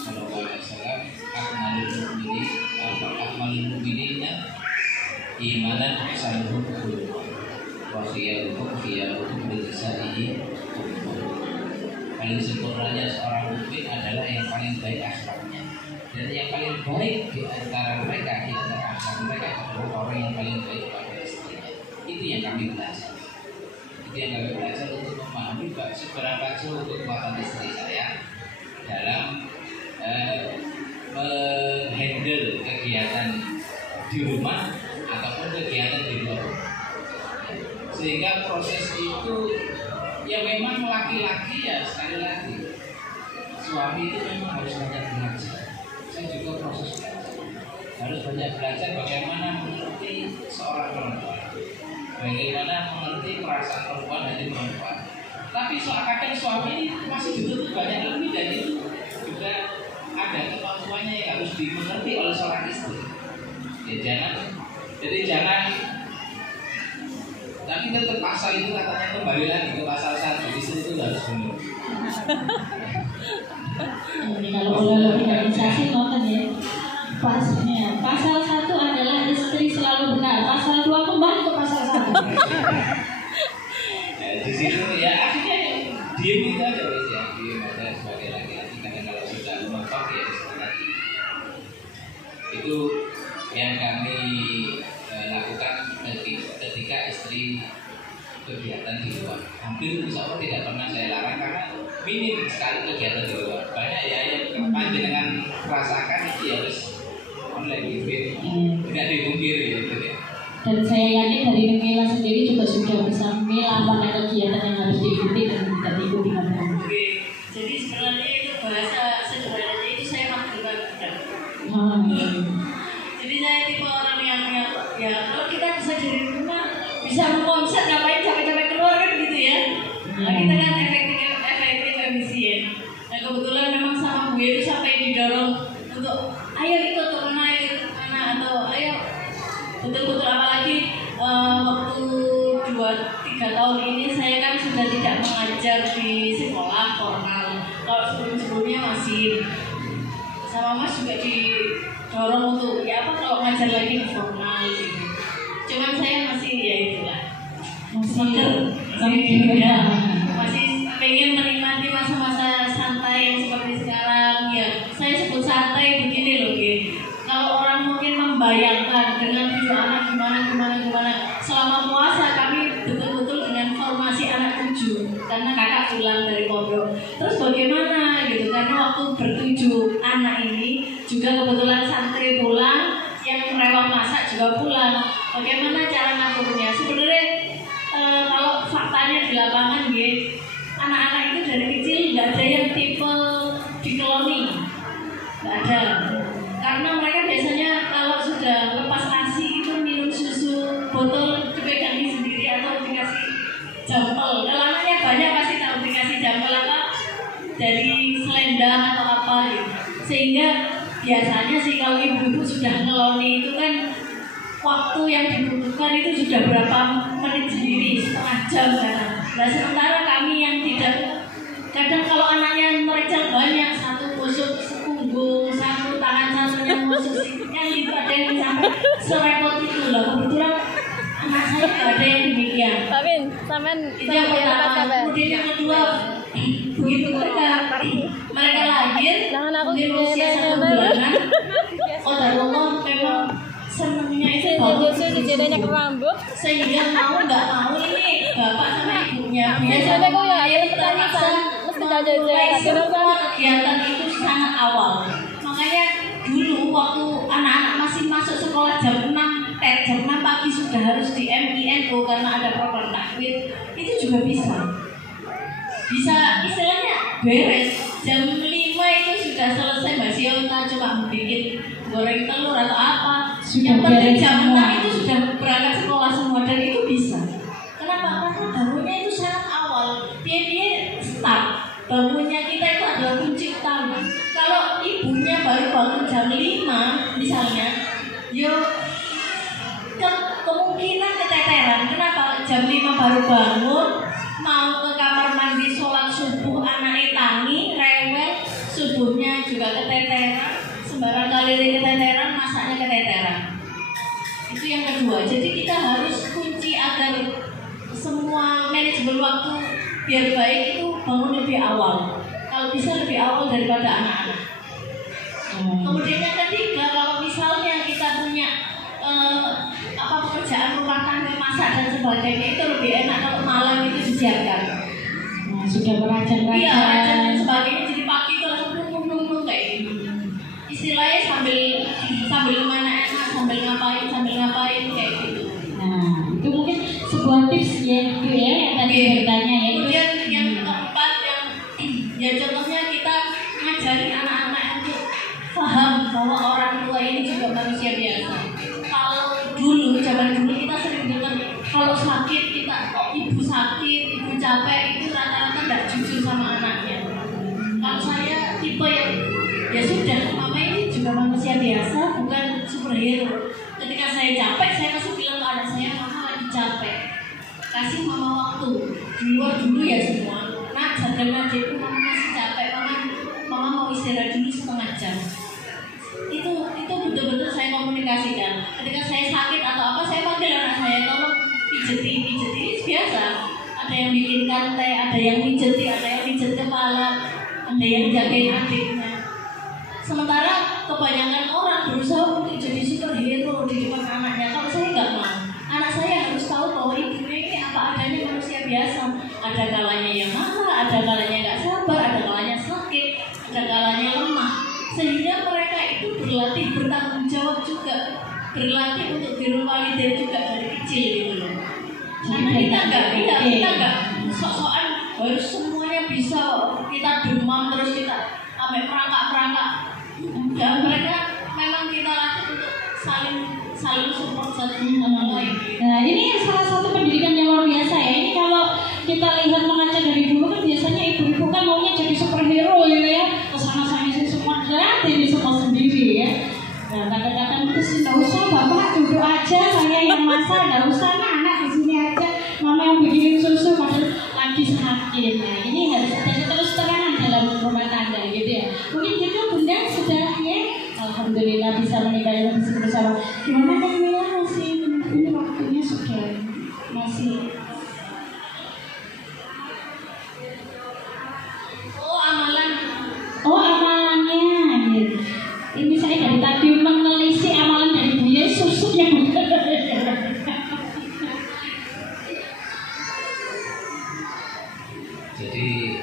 SAW, akmalul mu'minina imanan ihsanuhum wa khiyaruhum bilisanihi. Paling sempurnanya seorang mukmin adalah yang paling baik akhlaknya, dan yang paling baik di antara mereka adalah orang yang paling baik pada istrinya. Itu yang kami belajar. Untuk memahami seberapa jauh kekuatan istri saya dalam menghandle kegiatan di rumah ataupun kegiatan di luar rumah. Sehingga proses itu ya memang laki-laki ya sekali lagi suami itu memang harus banyak belajar. Saya juga proses belajar, harus banyak belajar bagaimana mengerti seorang perempuan. bagaimana mengerti perasaan perempuan dan perempuan. Tapi kadang suami ini masih dituntut banyak lebih, dan itu juga ada kemampuannya yang harus dimengerti oleh seorang istri. Jadi jangan. Tapi tetap pasal itu katanya kembali lagi ke pasal 1, istri itu harus benar. Ini kalau oleh organisasi nonton ya. Pasal 1 adalah istri selalu benar. Pasal 2 kembali ke pasal 1. Di situ ya akhirnya diem itu aja wes ya, diem aja sebagai laki-laki, karena kalau sudah mentok ya seperti itu yang kami lakukan ketika istri kegiatan di luar. Hampir insya Allah tidak pernah saya larang, karena minim sekali kegiatan di luar. Banyak ya yang panjenengan rasakan itu ya harus online gitu, tidak dipungkiri gitu ya. Dan saya yakin dari Mila sendiri juga sudah bisa memilah mana kegiatan yang harus diikuti dan tidak diikuti. Jadi sebenarnya itu bahasa sederhananya itu saya mageran. Jadi saya tipe orang yang ya kalau kita bisa dari rumah bisa mengkonsep ngapain capek-capek keluar kan gitu ya. Nah, kita kan efektif efisien. Nah kebetulan memang sama gue itu sampai didorong untuk ayo ikut kemana atau ayo betul-betul, apalagi waktu 2-3 tahun ini saya kan sudah tidak mengajar di sekolah formal. Kalau sebelum-sebelumnya masih sama Mas juga didorong untuk ya apa kalau ngajar lagi di formal gitu. Cuman saya masih ya itulah masih pengen menikmati masa-masa santai yang seperti sekarang ya. Saya sebut santai begini loh gitu. Kalau orang mungkin membayangkan dengan 7 anak gimana. Selama puasa kami betul-betul dengan formasi anak 7 karena kakak pulang dari pondok. Terus bagaimana gitu, karena waktu ber7 anak ini juga kebetulan santri pulang, yang rewang masak juga pulang. Bagaimana cara ngaturnya? Sebenarnya kalau faktanya di lapangan gitu, anak-anak itu dari kecil nggak ada yang tipe dikeloni, nggak ada. Karena mereka biasanya kalau sudah lepas ASI itu minum susu botol dipegangi sendiri atau dikasih jampel. Kalau anaknya banyak pasti tahu dikasih jampel apa dari selendang atau apa gitu. Sehingga biasanya sih kalau ibu-ibu sudah ngeloni itu kan waktu yang dibutuhkan itu sudah berapa menit sendiri, setengah jam kan. Nah sementara kami yang tidak, kadang kalau anaknya merecel banyak, satu tusuk sepunggung, satu tangan satunya masuk sikutnya itu ada yang sampai serepot itu loh. Kebetulan anak saya tidak ada yang demikian. Pak Bin, sampean itu yang pertama. Kemudian yang kedua, begitu mereka lahir, mungkin usia 1 bulanan, qadarullah memang senangnya itu dijadinya ke rambut sehingga mau nggak mau ini bapak sama ibunya biasanya kok ya terpaksa mulai semua kegiatan itu sangat awal. Makanya dulu waktu anak-anak masih masuk sekolah jam 6 pagi sudah harus di MINO karena ada program takwid, itu juga bisa istilahnya beres jam 5 itu sudah selesai Mbak Siota, cuma bikin goreng telur atau apa. Yang penting jam 6 itu sudah berangkat sekolah semua, dan itu bisa. Kenapa? Karena bangunnya itu sangat awal. Dia start. Bangunnya kita itu adalah kunci utama. Kalau ibunya baru bangun jam 5 misalnya, kemungkinan keteteran. Kenapa? Jam 5 baru bangun, mau ke kamar mandi sholat subuh, anaknya tangi, rewel, subuhnya juga keteteran, sembarang kali keteteran, masaknya keteteran. Itu yang kedua. Jadi kita harus kunci agar semua manajemen waktu biar baik itu bangun lebih awal. Kalau bisa lebih awal daripada anak-anak. Kemudian yang ketiga, kalau misalnya kita punya pekerjaan rumah tangga, masak dan sebagainya, itu lebih enak kalau malam itu disiapkan. Sudah beracang-racang. Iya, racang dan sebagainya. Jadi pagi itu langsung nung kayak gitu. Istilahnya sambil kemana enak, sambil ngapain kayak gitu. Nah, itu mungkin sebuah tips ya itu ya yang tadi bertanya ya. Kemudian yang keempat ya contohnya kita ngajarin anak-anak untuk paham bahwa orang tua ini juga manusia biasa. Kalau zaman dulu kita sering dengar kalau juga manusia biasa, bukan superhero. Ketika saya capek, saya pasti bilang ke anak saya, mama lagi capek, kasih mama waktu. Di luar dulu ya semua. Nah, sadar aja itu mama masih capek, mama mau istirahat dulu setengah jam. Itu betul-betul saya komunikasikan. Ketika saya sakit atau apa, saya panggil anak saya, tolong pijeti biasa. Ada yang bikinkan teh, ada yang pijeti, ada yang pijet kepala, ada yang jagain adiknya. Sementara kebanyakan orang berusaha untuk jadi superhero di depan anaknya. Kalau saya nggak mau, anak saya harus tahu bahwa ibunya ini apa adanya, manusia biasa. Ada kalanya yang marah, ada kalanya nggak sabar, ada kalanya sakit, ada kalanya lemah. Sehingga mereka itu berlatih bertanggung jawab juga, berlatih untuk birrul walidain juga dari kecil gitu loh. Karena kita nggak sok-sokan harus semuanya bisa, kita demam terus kita sampai merangkak. Dan mereka memang kita latih untuk saling support satu sama lain. Nah, ini salah satu pendidikan yang luar biasa ya. Ini kalau kita lihat mengaca dari dulu kan biasanya ibu-ibu kan maunya jadi superhero gitu ya. Kesana sini semua jadi semua sendiri ya. Nah, kadang-kadang itu sih nggak usah bapak duduk aja, saya yang masak, nggak usah anak di sini aja, mama yang bikinin susu padahal lagi sakit. Nah, ini harus ada terus terangan dalam rumah tangga gitu ya. Mungkin gitu bunda sudah ya. Alhamdulillah bisa menikah bersama. Gimana kan Mila masih ini waktunya sudah masih. Oh amalannya. Ini saya dari tadi menelisik amalan dari Bu Yesus yang Jadi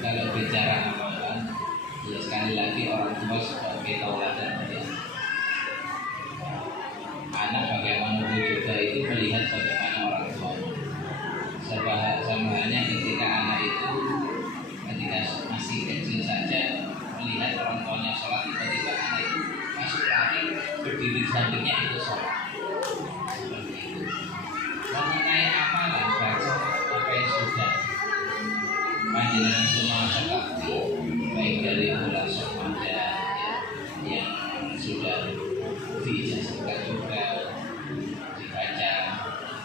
kalau bicara amalan, ya sekali lagi orang tua sebagai tauladan ya. Anak bagaimana juga itu melihat bagaimana orang tua. Sama halnya ketika anak itu ketika masih kecil saja melihat orang tuanya sholat, tiba-tiba anak itu masuk lagi berdiri sampingnya itu sholat. Seperti itu. Mengenai amalan baca apa yang sudah panjenengan semua sekali, baik dari bulan Ramadan yang sudah diijazahkan juga dibaca,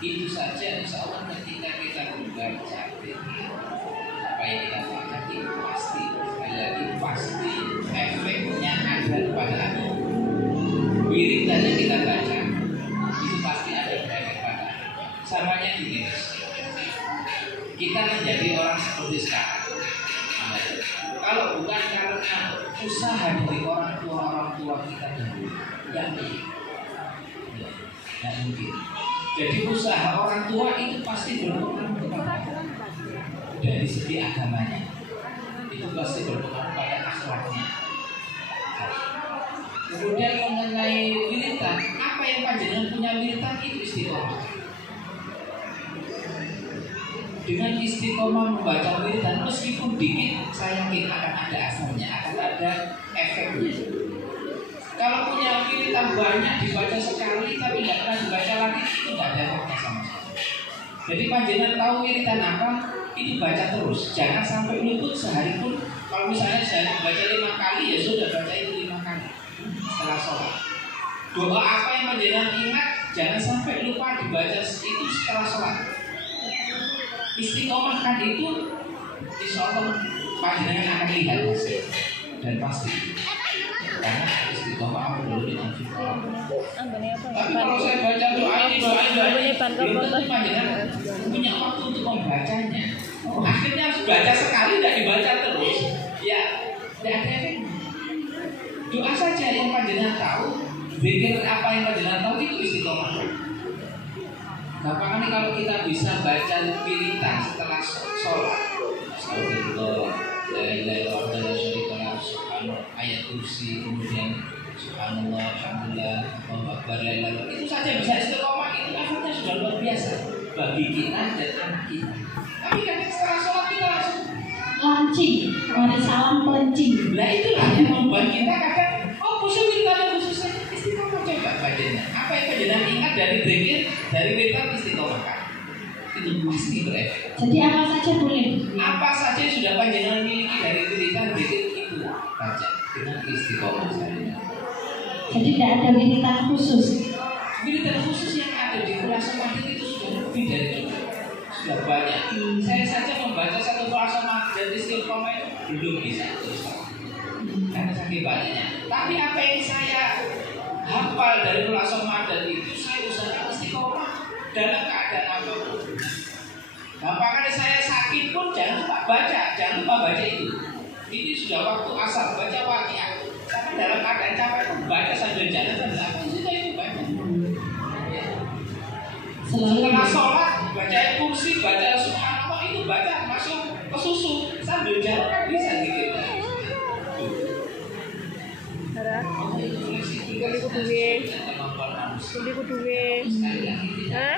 itu saja insya Allah ketika kita membaca apa yang kita baca itu pasti, sekali lagi pasti efeknya ada pada anak. Wiridan yang kita baca itu pasti ada efek pada anak. Samanya gini, kita menjadi orang seperti sekarang. Kalau bukan karena usaha dari orang tua kita dahulu, tidak mungkin. Jadi usaha orang tua itu pasti berpengaruh kepada dari segi agamanya, itu pasti berpengaruh pada akhlaknya. Kemudian mengenai wiritan, apa yang panjenengan punya wiritan itu istiqomah. Dengan istiqomah membaca wiritan meskipun dikit, saya yakin akan ada asarnya, akan ada efeknya. Kalau punya wiritan banyak dibaca sekali tapi tidak pernah dibaca lagi, itu tidak ada efeknya sama sekali. Jadi panjenengan tahu wiritan apa, itu baca terus, jangan sampai luput sehari pun. Kalau misalnya saya baca 5 kali, ya sudah baca itu 5 kali setelah sholat. Doa apa yang panjenengan ingat, jangan sampai lupa dibaca itu setelah sholat. Istiqomahkan itu, insya Allah panjenengan akan lihat hasil dan pasti. Karena istiqomah apa dulu dengan fitrah. Tapi kalau saya baca doa ini, belum tentu panjenengan punya waktu untuk membacanya. Akhirnya harus baca sekali, tidak dibaca terus. Ya, tidak ada efeknya. Doa saja yang panjenengan tahu, zikir apa yang panjenengan tahu itu istiqomah. Gampang kalau kita bisa baca wiritan setelah sholat, astagfirullah, la ilaha illallah, la syarika lahu, subhanallah, ayat kursi, kemudian subhanallah, alhamdulillah, Allahu akbar, la ilaha illallah, itu saja bisa istiqomah. Itu efeknya sudah luar biasa bagi kita dan anak kita. Tapi kan setelah sholat kita langsung lancing, mari salam pelencing. Nah itulah yang membuat kita kadang khusus wiritan khususnya istiqomah. Coba bacanya. Apa yang panjenengan ingat dari zikir, dari wiritan istiqomahkan. Itu pasti berefek. Jadi apa saja boleh. Apa saja yang sudah panjenengan miliki dari wiritan zikir itu baca dengan istiqomah saja. Jadi tidak ada wiritan khusus. Wiritan khusus yang ada di Kurasa Madat itu sudah lebih dari cukup, sudah banyak. Saya saja membaca satu Kurasa Madat Istiqomah itu belum bisa terus karena saking banyaknya. Tapi apa yang saya hafal dari Kurasa Madat itu saya usahakan istiqomah dalam keadaan apapun. Gampangnya saya sakit pun jangan lupa baca itu. Ini sudah waktu asar baca Waqiah. Karena dalam keadaan capek itu baca sambil jalan sambil apa itu baca. Setelah sholat baca kursi, baca subhanallah itu baca masuk ke susu sambil jalan kan bisa gitu. Kudu duwe. Hah?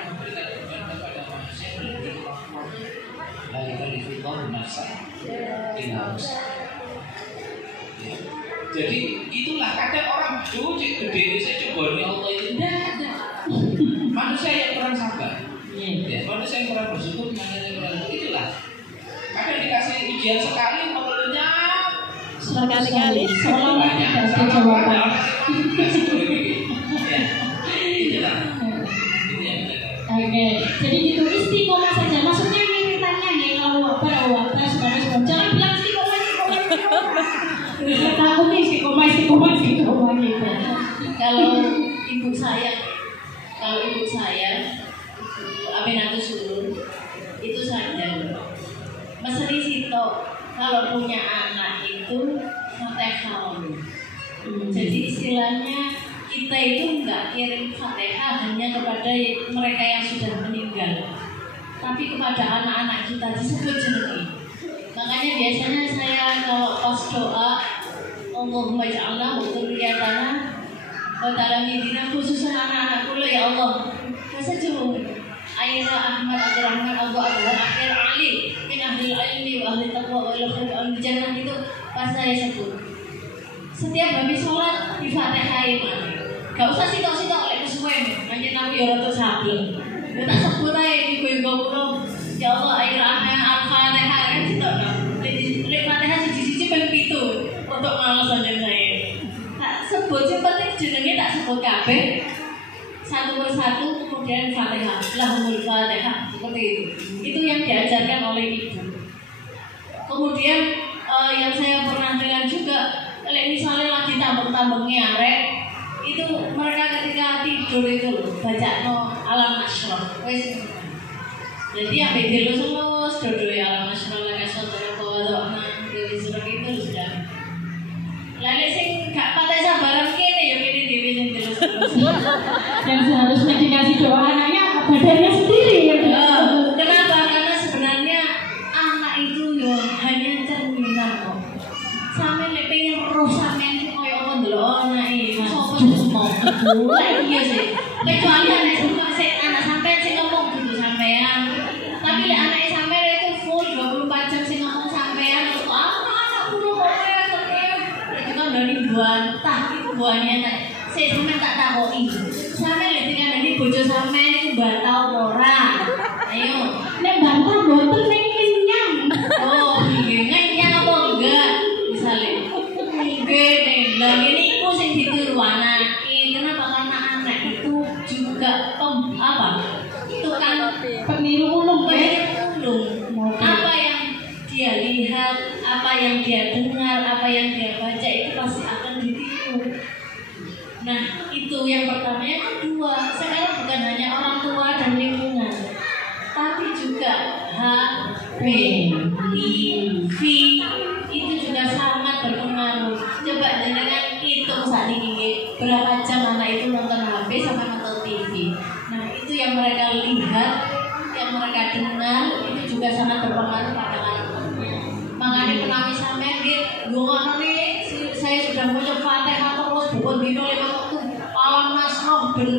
Jadi itulah kadang orang gede saya coba nih Allah itu tidak ada. Manusia yang kurang sabar, ya, manusia yang kurang bersyukur, manusia yang kurang itulah. Kadang dikasih ujian sekali mengeluhnya Sekali-kali. banyak. Sama orang Oke, jadi gitu istiqomah saja. Maksudnya wiritannya nih kalau pada waktu sekarang jangan bilang istiqomah. Saya takut nih istiqomah gitu. Kalau ibu saya Aminatus Surur itu sadar Mas Risito kalau punya anak itu Fatihah. Jadi istilahnya kita itu nggak kirim Fatihah hanya kepada mereka yang sudah meninggal, tapi kepada anak-anak kita disebut jenenge. Makanya biasanya saya kalau pas doa Allahumma ja'alna wa dzurriyyatana wa taramidina, khususnya anak-anakku ya Allah. Masa cuma Aira Ahmad Abdurrahman Abu Abdullah Akhir Ali min ahli ilmi wa ahli taqwa wa ilmu jannah itu pas saya sebut. Setiap habis sholat di Fatihah gak usah sitok-sitok oleh kesuwen hanya nabi orang tersabil. Kita sebut aja di goyang-goyang ya Allah air al-Fatihah kan sitok lek Fatihah siji-siji ben 7 untuk malas aja saya. Tak sebut sing penting jenenge tak sebut kabeh satu persatu kemudian Fatihah lahumul Fatihah seperti itu. Itu yang diajarkan oleh ibu. Kemudian yang saya pernah dengar juga misalnya lagi tambeng-tambengnya arek itu mereka ketika tidur itu baca alam asyraf wes. Jadi ambil dilus-lus dulu alam asyraf lagi soal bawa seperti itu sudah. Lalu sing gak patah sabaran kene ya kene dhewe sing dilus-lus. Yang seharusnya dikasih doa anaknya badannya sendiri ya. Kenapa? Karena sebenarnya anak itu ya hanya cerminan kok. Sampai nek pengen roh sampean iki koyo apa ndelok anake sapa sing mau lah iya sih. Kecuali anak sampean sing ngomong gitu sampean. Tapi lek anake sampean itu full 24 jam sing ngomong sampean itu anakku lho kok itu kan dari bantah itu buahnya anak. Saya sampean tak takoki. Sampean lek dikandani bojo sampean itu bantah ora? Ayo, Nek bantah boten nek kenyang. oh, ngenyang apa enggak? Misalnya, lah ini aku sing ditiru anake. Kenapa? Karena anak itu juga tukang Peniru ulung ya. Apa yang dia lihat, apa yang dia dengar, apa yang dia baca itu pasti akan ditiru. Nah, itu yang pertama. Yang kedua, sekarang bukan hanya orang tua dan lingkungan, tapi juga HP, TV itu juga sangat berpengaruh. Coba dengan hitung saat ini berapa jam anak itu nonton HP sama nonton TV. Nah itu yang mereka lihat, yang mereka dengar itu juga sangat berpengaruh pada anaknya. Makanya penami sampean gitu, ngono nih saya sudah baca Fatihah terus bukan dino 5 waktu alam nasroh ben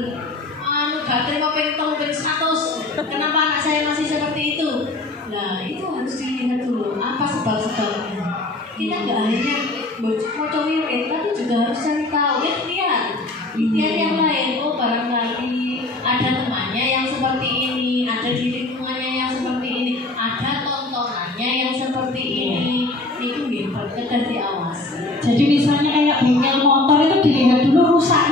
gak terima pentol ben 100. Kenapa anak saya masih seperti itu? Nah itu harus dilihat dulu apa sebab-sebabnya. Kita nggak hanya mau wirid, tapi juga harus cari tahu. Lihat yang lain. Oh barangkali ada temannya yang seperti ini, ada di lingkungannya yang seperti ini, ada tontonannya yang seperti ini. Itu kita diawasi. Jadi misalnya kayak bengkel motor itu dilihat dulu rusak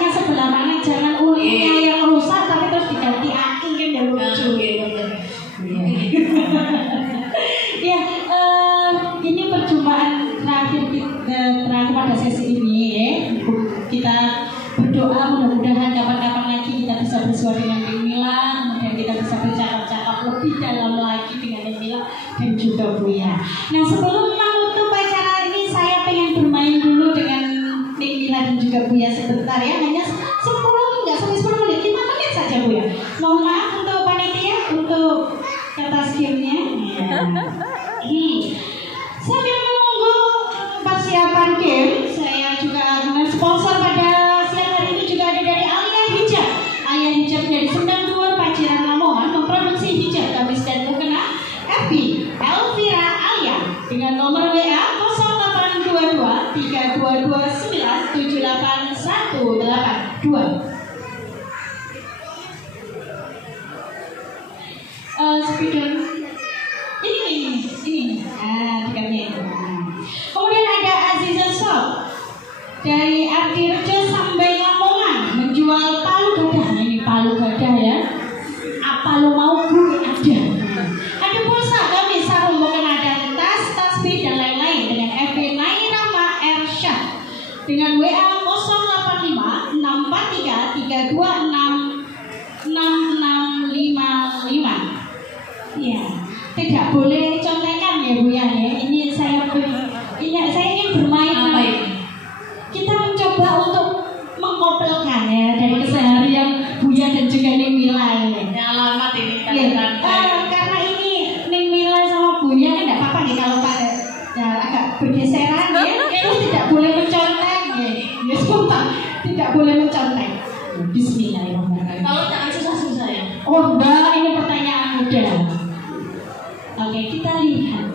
berdoa mudah-mudahan kapan-kapan lagi kita bisa bersua dengan Neng Mila, kemudian kita bisa bercakap-cakap lebih dalam lagi dengan Neng Mila dan juga Buya. Nah, sebelum menutup acara ini saya pengen bermain dulu dengan Neng Mila dan juga Buya sebentar ya, hanya 10 nggak sampai 10 menit, 5 menit saja Buya. Mohon maaf untuk panitia untuk kertas gamenya. Ya. Sambil menunggu persiapan game, saya juga dengan sponsor pada siang hari ini juga ada dari Alia Hijab. Alia Hijab dari Sendang Duur, Paciran, Lamongan memproduksi hijab, gamis dan mukena. FB Elvira Alia dengan nomor WA 0822 3229 7882. Speaker ini tiketnya itu. Kemudian ada Aziza Shop dari Ardi Rejo sampai Lamongan menjual palu gadah. Nah, ini palu gadah ya. Apa lo mau gue ada. Ada pulsa, gamis, sarung, mukena dan tas, tasbih dan lain-lain dengan FB Nairama Ersyad dengan WA 085 643 326 6655. Ya, tidak boleh contekan ya Bu ya. Ini saya ingin bermain apa ini? Kita mencoba untuk mengkopelkan ya dari keseharian Buya dan juga Neng Mila ini. Alamat ini Ya, karena ini Neng Mila sama Buya kan tidak apa-apa nih kalau pada ya, agak bergeseran ya. Itu tidak boleh mencontek ya. Ya spontan, tidak boleh mencontek. Bismillahirrahmanirrahim. Kalau jangan susah-susah ya. Oh enggak, ini pertanyaan mudah. Oke, kita lihat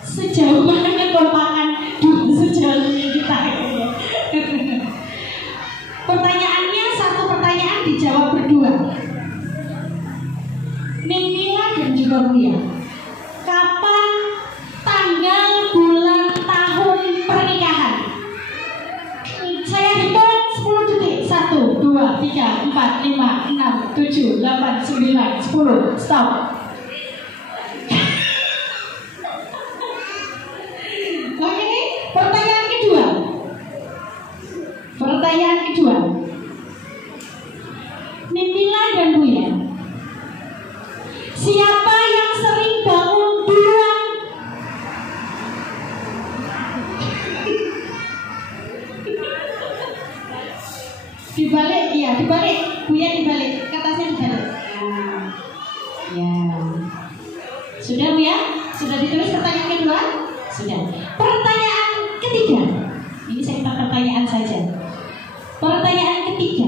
sejauh mana kekompakan dulu sejauh ini kita. Pertanyaannya satu pertanyaan dijawab berdua. Neng Mila dan juga Buya, kapan tanggal, bulan, tahun pernikahan? Saya hitung 10 detik. 1, 2, 3, 4, 5, 6, 7, 8, 9, 10. Stop. Pertanyaan kedua, Neng Mila dan Buya, siapa yang sering bangun duluan? Dibalik, iya dibalik, Buya dibalik, kertasnya dibalik. Ya, sudah Buya? Sudah ditulis pertanyaan kedua? Sudah. Pertanyaan ketiga, ini saya pertanyaan saja. Pertanyaan ketiga,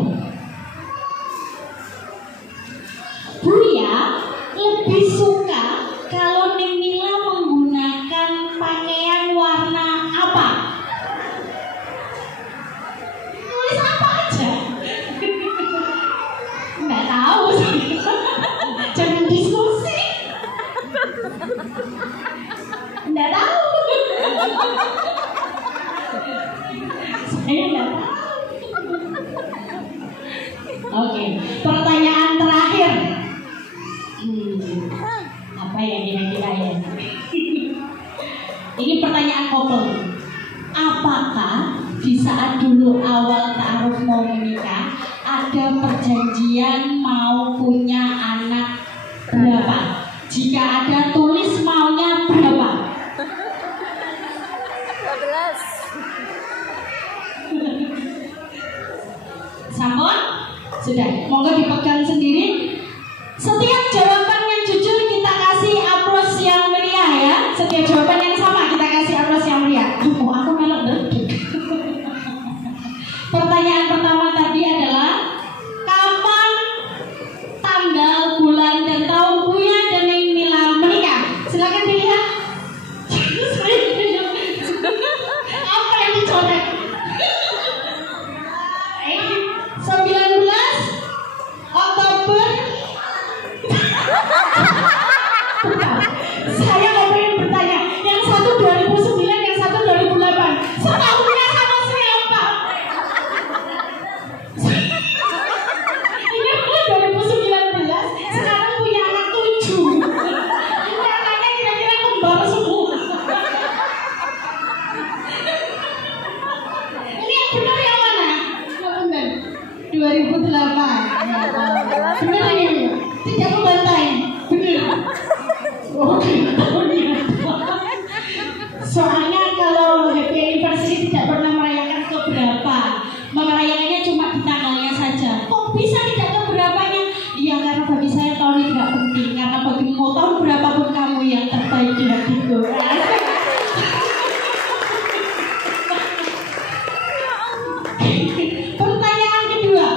Buya lebih suka kalau Neng Mila menggunakan pakaian warna apa? Tulis apa aja. Nggak tahu sih. Jangan diskusi. Nggak tahu. Saya nggak tahu. Oke, pertanyaan terakhir. Apa ya kira-kira ya? Ini pertanyaan couple. Apakah di saat dulu awal ta'aruf mau menikah ada perjanjian mau punya anak berapa? Jika ada, tulis maunya berapa? 12. Sampun? Sudah, monggo dipegang sendiri. Setiap jawaban yang jujur kita kasih aplaus yang meriah ya. Setiap jawaban yang sama kita kasih aplaus yang meriah. Aku melok deh. Pertanyaan pertama tadi adalah kapan tanggal, bulan, dan tahun Buya dan Neng Mila menikah? Silakan dilihat. Apa yang dicoret? 19 Oktober. Saya nggak pengen bertanya. Yang satu 2009, yang satu 2008. Setahunnya sama siapa? 2008. Benar ini? Tidak membantah ini? Benar? Oke, soalnya kalau happy anniversary tidak pernah merayakan keberapa, merayakannya cuma di tanggalnya saja. Kok bisa tidak keberapanya? Iya, karena bagi saya tahun ini tidak penting, karena bagi mau tahun berapapun kamu yang terbaik di hatiku. Pertanyaan kedua.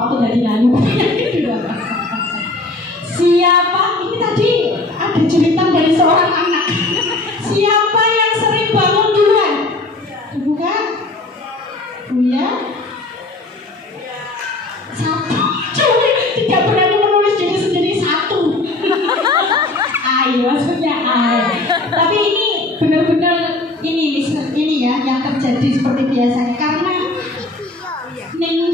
Aku tadi nanya pertanyaan kedua. Siapa, ini tadi ada cerita dari seorang anak. Siapa yang sering bangun duluan? Bukan? Buya? Satu. Cuma tidak berani menulis diri sendiri satu. Ayo, maksudnya ayo. Tapi ini benar-benar ini ya yang terjadi seperti biasanya karena Neng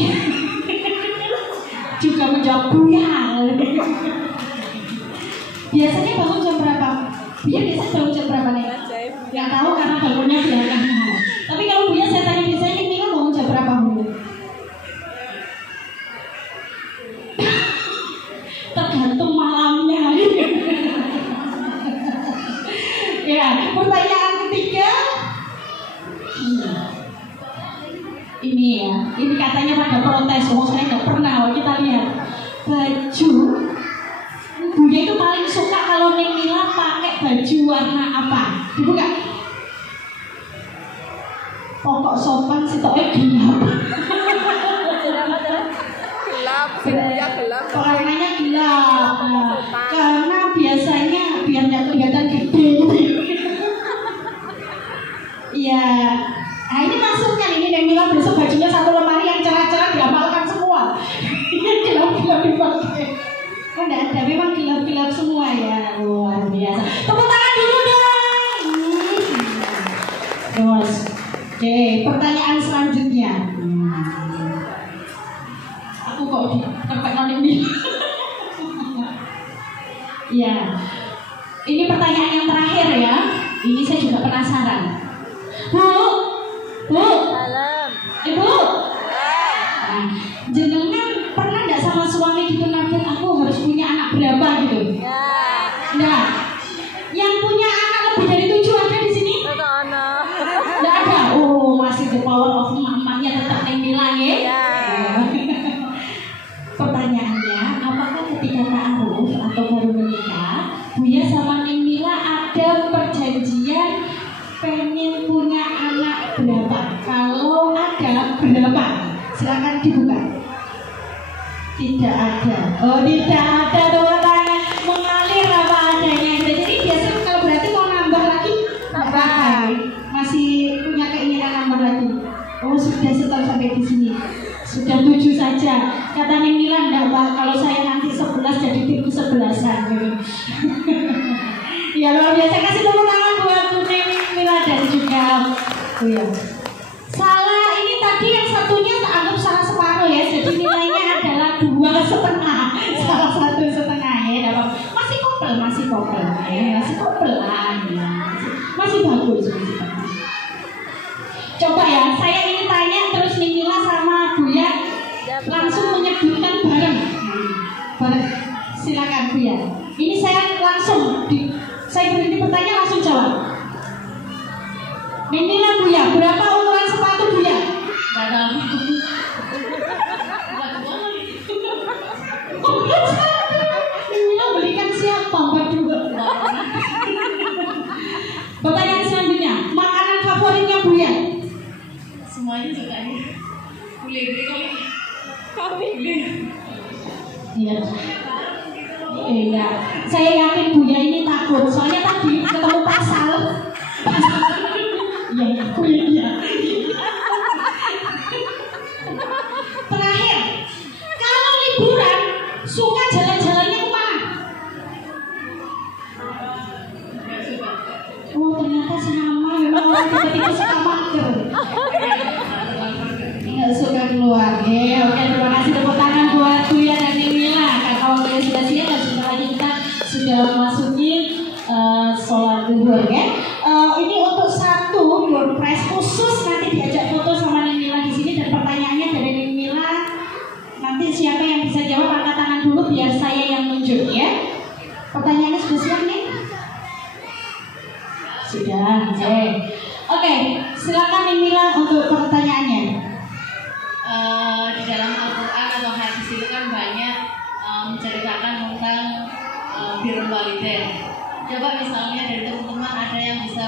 juga menjawab Buya. Biasanya bangun jam berapa? Buya biasanya bangun jam berapa nih? Gak tahu karena bangunnya belakangan. Tapi kalau Buya saya tanya biasanya Neng bangun jam berapa Buya? Tergantung malamnya. Ya, pertanyaan ketiga. Ini ya, ini katanya pada protes. Oh, saya nggak pernah. Kita lihat baju. Buya itu paling suka kalau Neng Mila pakai baju warna apa? Dibuka. Pokok sopan sitoknya gelap. Gelap. Warnanya gelap. Nah, karena biasanya biar nggak kelihatan gede. Iya. Nah ini masuknya ini Neng Mila besok bajunya satu lemari yang cerah-cerah diamalkan semua. Ini gelap-gelap dipakai. Oh enggak ada, memang gelap-gelap semua ya. Luar biasa. Tepuk tangan dulu dong. Terus, oke, pertanyaan selanjutnya. Aku kok di tempat Neng Mila. Iya. Ini pertanyaan yang terakhir ya. Ini saya juga penasaran. Bu, Ibu, nah, jenengan pernah nggak sama suami gitu nanti aku harus punya anak berapa gitu? Nah, yang punya anak lebih dari 7 ada di sini? Nggak ada. Oh, masih the power of mamanya tetap Neng Mila ya? Pertanyaannya, apakah ketika ta'aruf atau baru menikah, Buya sama Neng Mila ada perjanjian pengen punya anak berapa? Kalau ada berapa? Silakan dibuka. Tidak ada. Oh tidak ada teman-teman. Mengalir apa adanya. Jadi biasanya kalau berarti mau nambah lagi nggak apa-apa. Masih punya keinginan nambah lagi. Oh sudah stop sampai di sini. Sudah 7 saja. Kata Neng Mila enggak Pak. Kalau saya nanti 11 jadi tim 11-an. Ya luar biasa, kasih tepuk tangan buat Neng Mila dan juga Buya. Salah ini tadi yang satunya tak anggap salah separuh ya. Jadi nilainya adalah 2,5. Salah 1,5 ya. Masih kopel ya. Masih kopel lah ya. Masih bagus. Coba ya, saya ini tanya terus Neng Mila sama Buya langsung menyebutkan bareng. Silakan Buya. Ini saya langsung saya berhenti bertanya langsung jawab. Neng Mila Buya, berapa ukuran sepatu Buya? Nggak tahu. Neng Mila belikan siapa? Berdua. Pertanyaan selanjutnya, makanan favoritnya Buya? Semuanya suka nih. Boleh. Iya. Iya. Saya yakin Buya ini takut. Soalnya tadi ketemu pasal. Iya, Buya. Terakhir, kalau liburan suka jalan-jalannya kemana? Oh ternyata sama memang orang tiba-tiba suka mager. Nggak suka keluar. Oke, terima kasih tepuk tangan buat Buya dan Neng Mila. Karena waktunya sudah siap dan sebentar lagi kita sudah memasuki sholat zuhur ya. Ini untuk satu door prize khusus pertanyaannya. Di dalam Al-Quran atau hadis itu kan banyak menceritakan tentang birrul walidain. Coba misalnya dari teman-teman ada yang bisa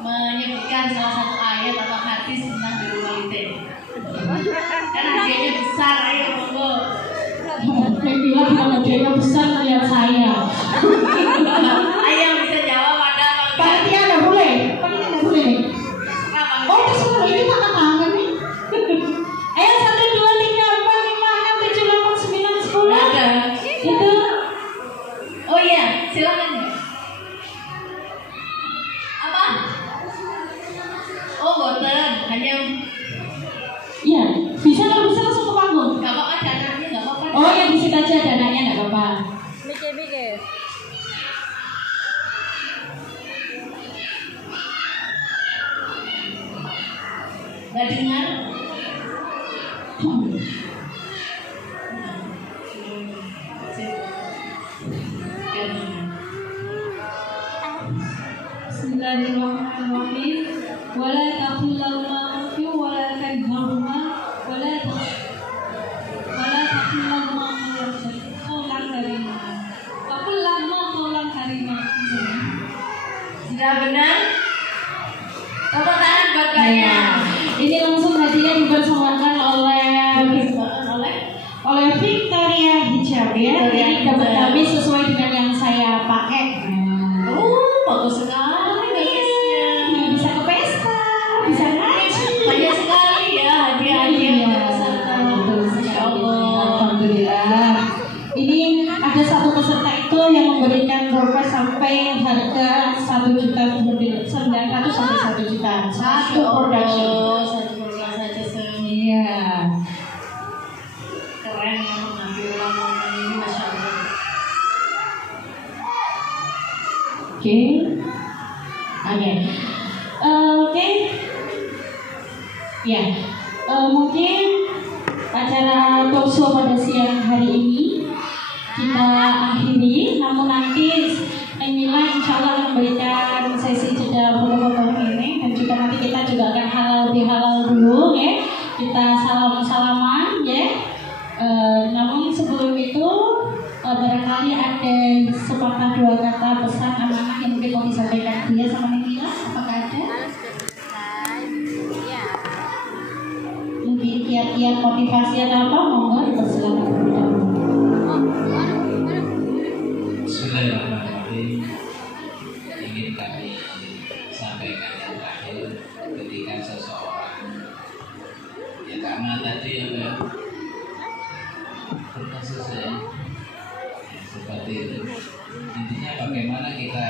menyebutkan salah satu ayat atau hadis tentang birrul walidain. Kan hadiahnya besar, ayo monggo. Saya bilang kalau hadiahnya besar lihat saya. Ayo yang bisa jawab ada apa enggak? Panitia nggak boleh. Panitia nggak boleh. Kenapa? Oh, terserah ini tangan tangan nih. Ayo 1, 2, 3, 4, 5, 6, 7, 8, 9, 10. Ada. Itu. Oh iya, silakan ya. Apa? Oh, boten, hanya Iya, bisa kalau bisa langsung ke panggung. nggak apa-apa dananya nggak apa-apa. Oh ya di situ aja dananya nggak apa-apa. Mikir-mikir. Nggak dengar? Bismillahirrahmanirrahim. Wala taqul lahuma uffin wala tanharhuma wala taqul lahuma qawlan karima. Taqul lahuma qawlan karima. Sudah benar? Tepuk tangan buat kalian. Ini langsung hadiah dipersembahkan oleh Victoria Hijab ya. Ini dapat kami sesuai dengan yang saya pakai. Bagus sekali bagusnya. Bisa ke pesta, bisa ngaji. Banyak sekali ya hadiah-hadiah untuk peserta. Masya Allah. Alhamdulillah. Ini ada satu peserta itu yang memberikan request sampai harga 1 juta kemudian 900 sampai 1 juta. Satu production. Satu production saja seni. Iya. Keren ya mengambil uang ini, Masya Allah. Oke. Oke. Ya. Mungkin acara talk show pada siang hari ini kita akhiri. Namun nanti Emila insya Allah akan memberikan sesi jeda foto-foto ini dan juga nanti kita juga akan halal dulu ya. Kita salaman ya. Namun sebelum itu barangkali ada sepatah dua kata pesan amanah yang mungkin mau disampaikan dia sama Emila. Apakah ada? Mungkin kiat-kiat motivasi atau apa? Monggo dipersilakan. Bismillahirrahmanirrahim. Ingin kami sampaikan yang terakhir ketika seseorang ya karena tadi ada berkasus saya seperti itu. Intinya bagaimana kita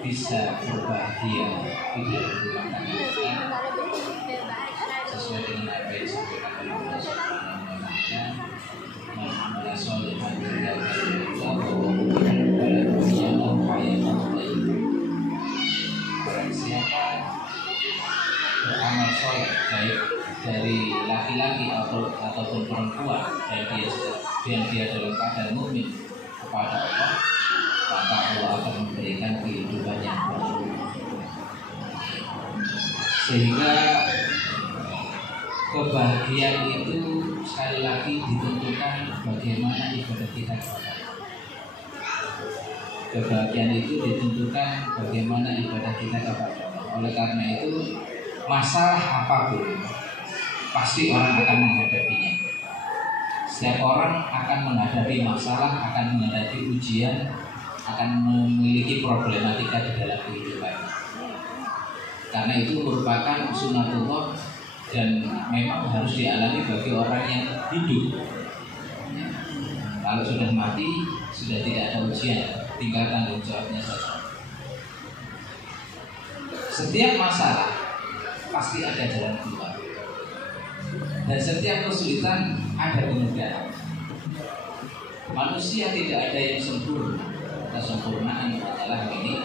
bisa berbahagia di dalam rumah tangga kita sesuai dengan apa yang disampaikan oleh Allah Subhanahu wa Ta'ala. Alhamdulillah sholihan barang siapa beramal soleh baik dari laki-laki ataupun perempuan dan dia dalam keadaan mukmin kepada Allah, maka Allah akan memberikan kehidupan yang baru. Sehingga kebahagiaan itu sekali lagi ditentukan bagaimana ibadah kita kepada Allah. Kebahagiaan itu ditentukan bagaimana ibadah kita kepada Allah. Oleh karena itu masalah apapun pasti orang akan menghadapinya. Setiap orang akan menghadapi masalah, akan menghadapi ujian, akan memiliki problematika di dalam kehidupan. Karena itu merupakan sunatullah dan memang harus dialami bagi orang yang hidup. Kalau sudah mati, sudah tidak ada ujian, tinggal tanggung jawabnya saja. Setiap masalah pasti ada jalan keluar, dan setiap kesulitan ada kemudahan. Manusia tidak ada yang sempurna. Kesempurnaan adalah ini.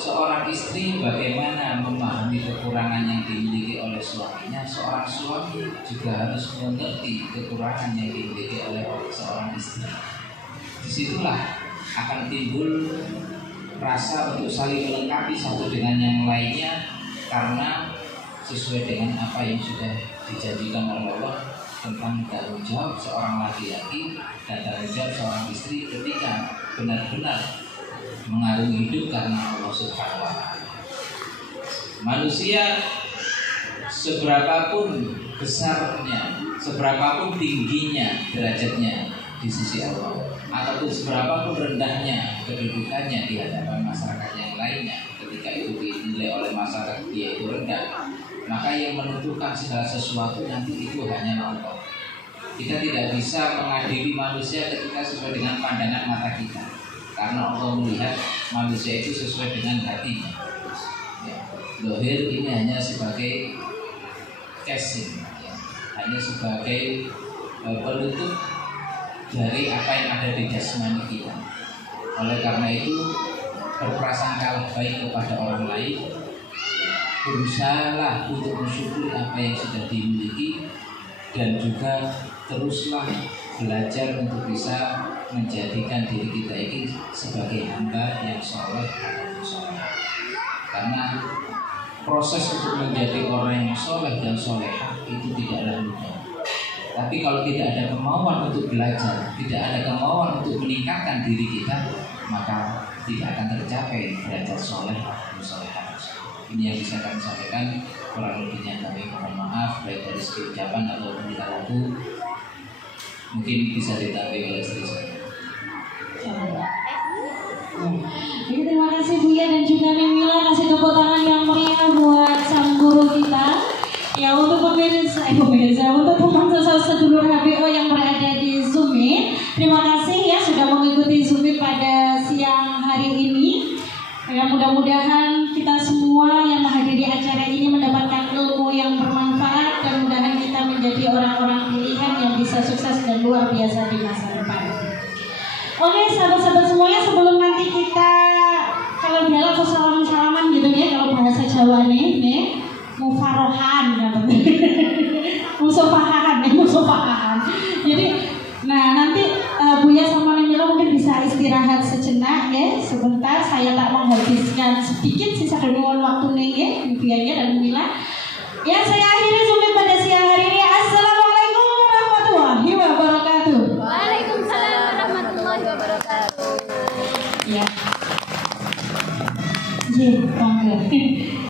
Seorang istri bagaimana memahami kekurangan yang dimiliki oleh suaminya, seorang suami juga harus mengerti kekurangan yang dimiliki oleh seorang istri. Disitulah akan timbul rasa untuk saling melengkapi satu dengan yang lainnya, karena sesuai dengan apa yang sudah dijanjikan oleh Allah tentang tanggung jawab seorang laki-laki dan tanggung jawab seorang istri ketika benar-benar mengarungi hidup karena Allah Subhanahu wa Ta'ala. Manusia seberapapun besarnya, seberapapun tingginya derajatnya di sisi Allah, ataupun seberapapun rendahnya kedudukannya di hadapan masyarakat yang lainnya, ketika itu dinilai oleh masyarakat dia itu rendah, maka yang menentukan segala sesuatu nanti itu hanya Allah. Kita tidak bisa mengadili manusia ketika sesuai dengan pandangan mata kita, karena Allah melihat manusia itu sesuai dengan hatinya. Ya, dohir ini hanya sebagai casing, ya, hanya sebagai penutup dari apa yang ada di jasmani kita. Oleh karena itu, berprasangkalah baik kepada orang lain, berusahalah untuk mensyukuri apa yang sudah dimiliki, dan juga teruslah belajar untuk bisa menjadikan diri kita ini sebagai hamba yang soleh atau soleh. Karena proses untuk menjadi orang yang soleh dan solehah itu tidaklah mudah. Tapi kalau tidak ada kemauan untuk belajar, tidak ada kemauan untuk meningkatkan diri kita, maka tidak akan tercapai derajat soleh atau solehah. Ini yang bisa kami sampaikan. Kurang lebihnya kami mohon maaf, baik dari segi ucapan atau kita waktu. Mungkin bisa ditambah oleh istri saya. Jadi terima kasih Buya dan juga Mimila, kasih tepuk tangan yang meriah buat sang guru kita. Ya, untuk pemirsa, untuk teman-teman sedulur HBO yang berada di Zoom, terima kasih ya sudah mengikuti Zoom pada siang hari ini. Ya, mudah-mudahan kita semua yang menghadiri acara ini mendapatkan ilmu yang bermanfaat dan mudah-mudahan kita menjadi orang-orang pilihan yang bisa sukses dan luar biasa di masa depan. Oke, sahabat-sahabat semuanya, sebelum nanti kita kalau bilang atau salaman gitu ya, kalau bahasa Jawa nih mufarohan musofahan. Jadi nanti Buya sama Mimila mungkin bisa istirahat sejenak ya, sebentar. Saya tak menghabiskan sedikit sisa kandungan waktu nih ya, Buya dan Mimila. Ya, saya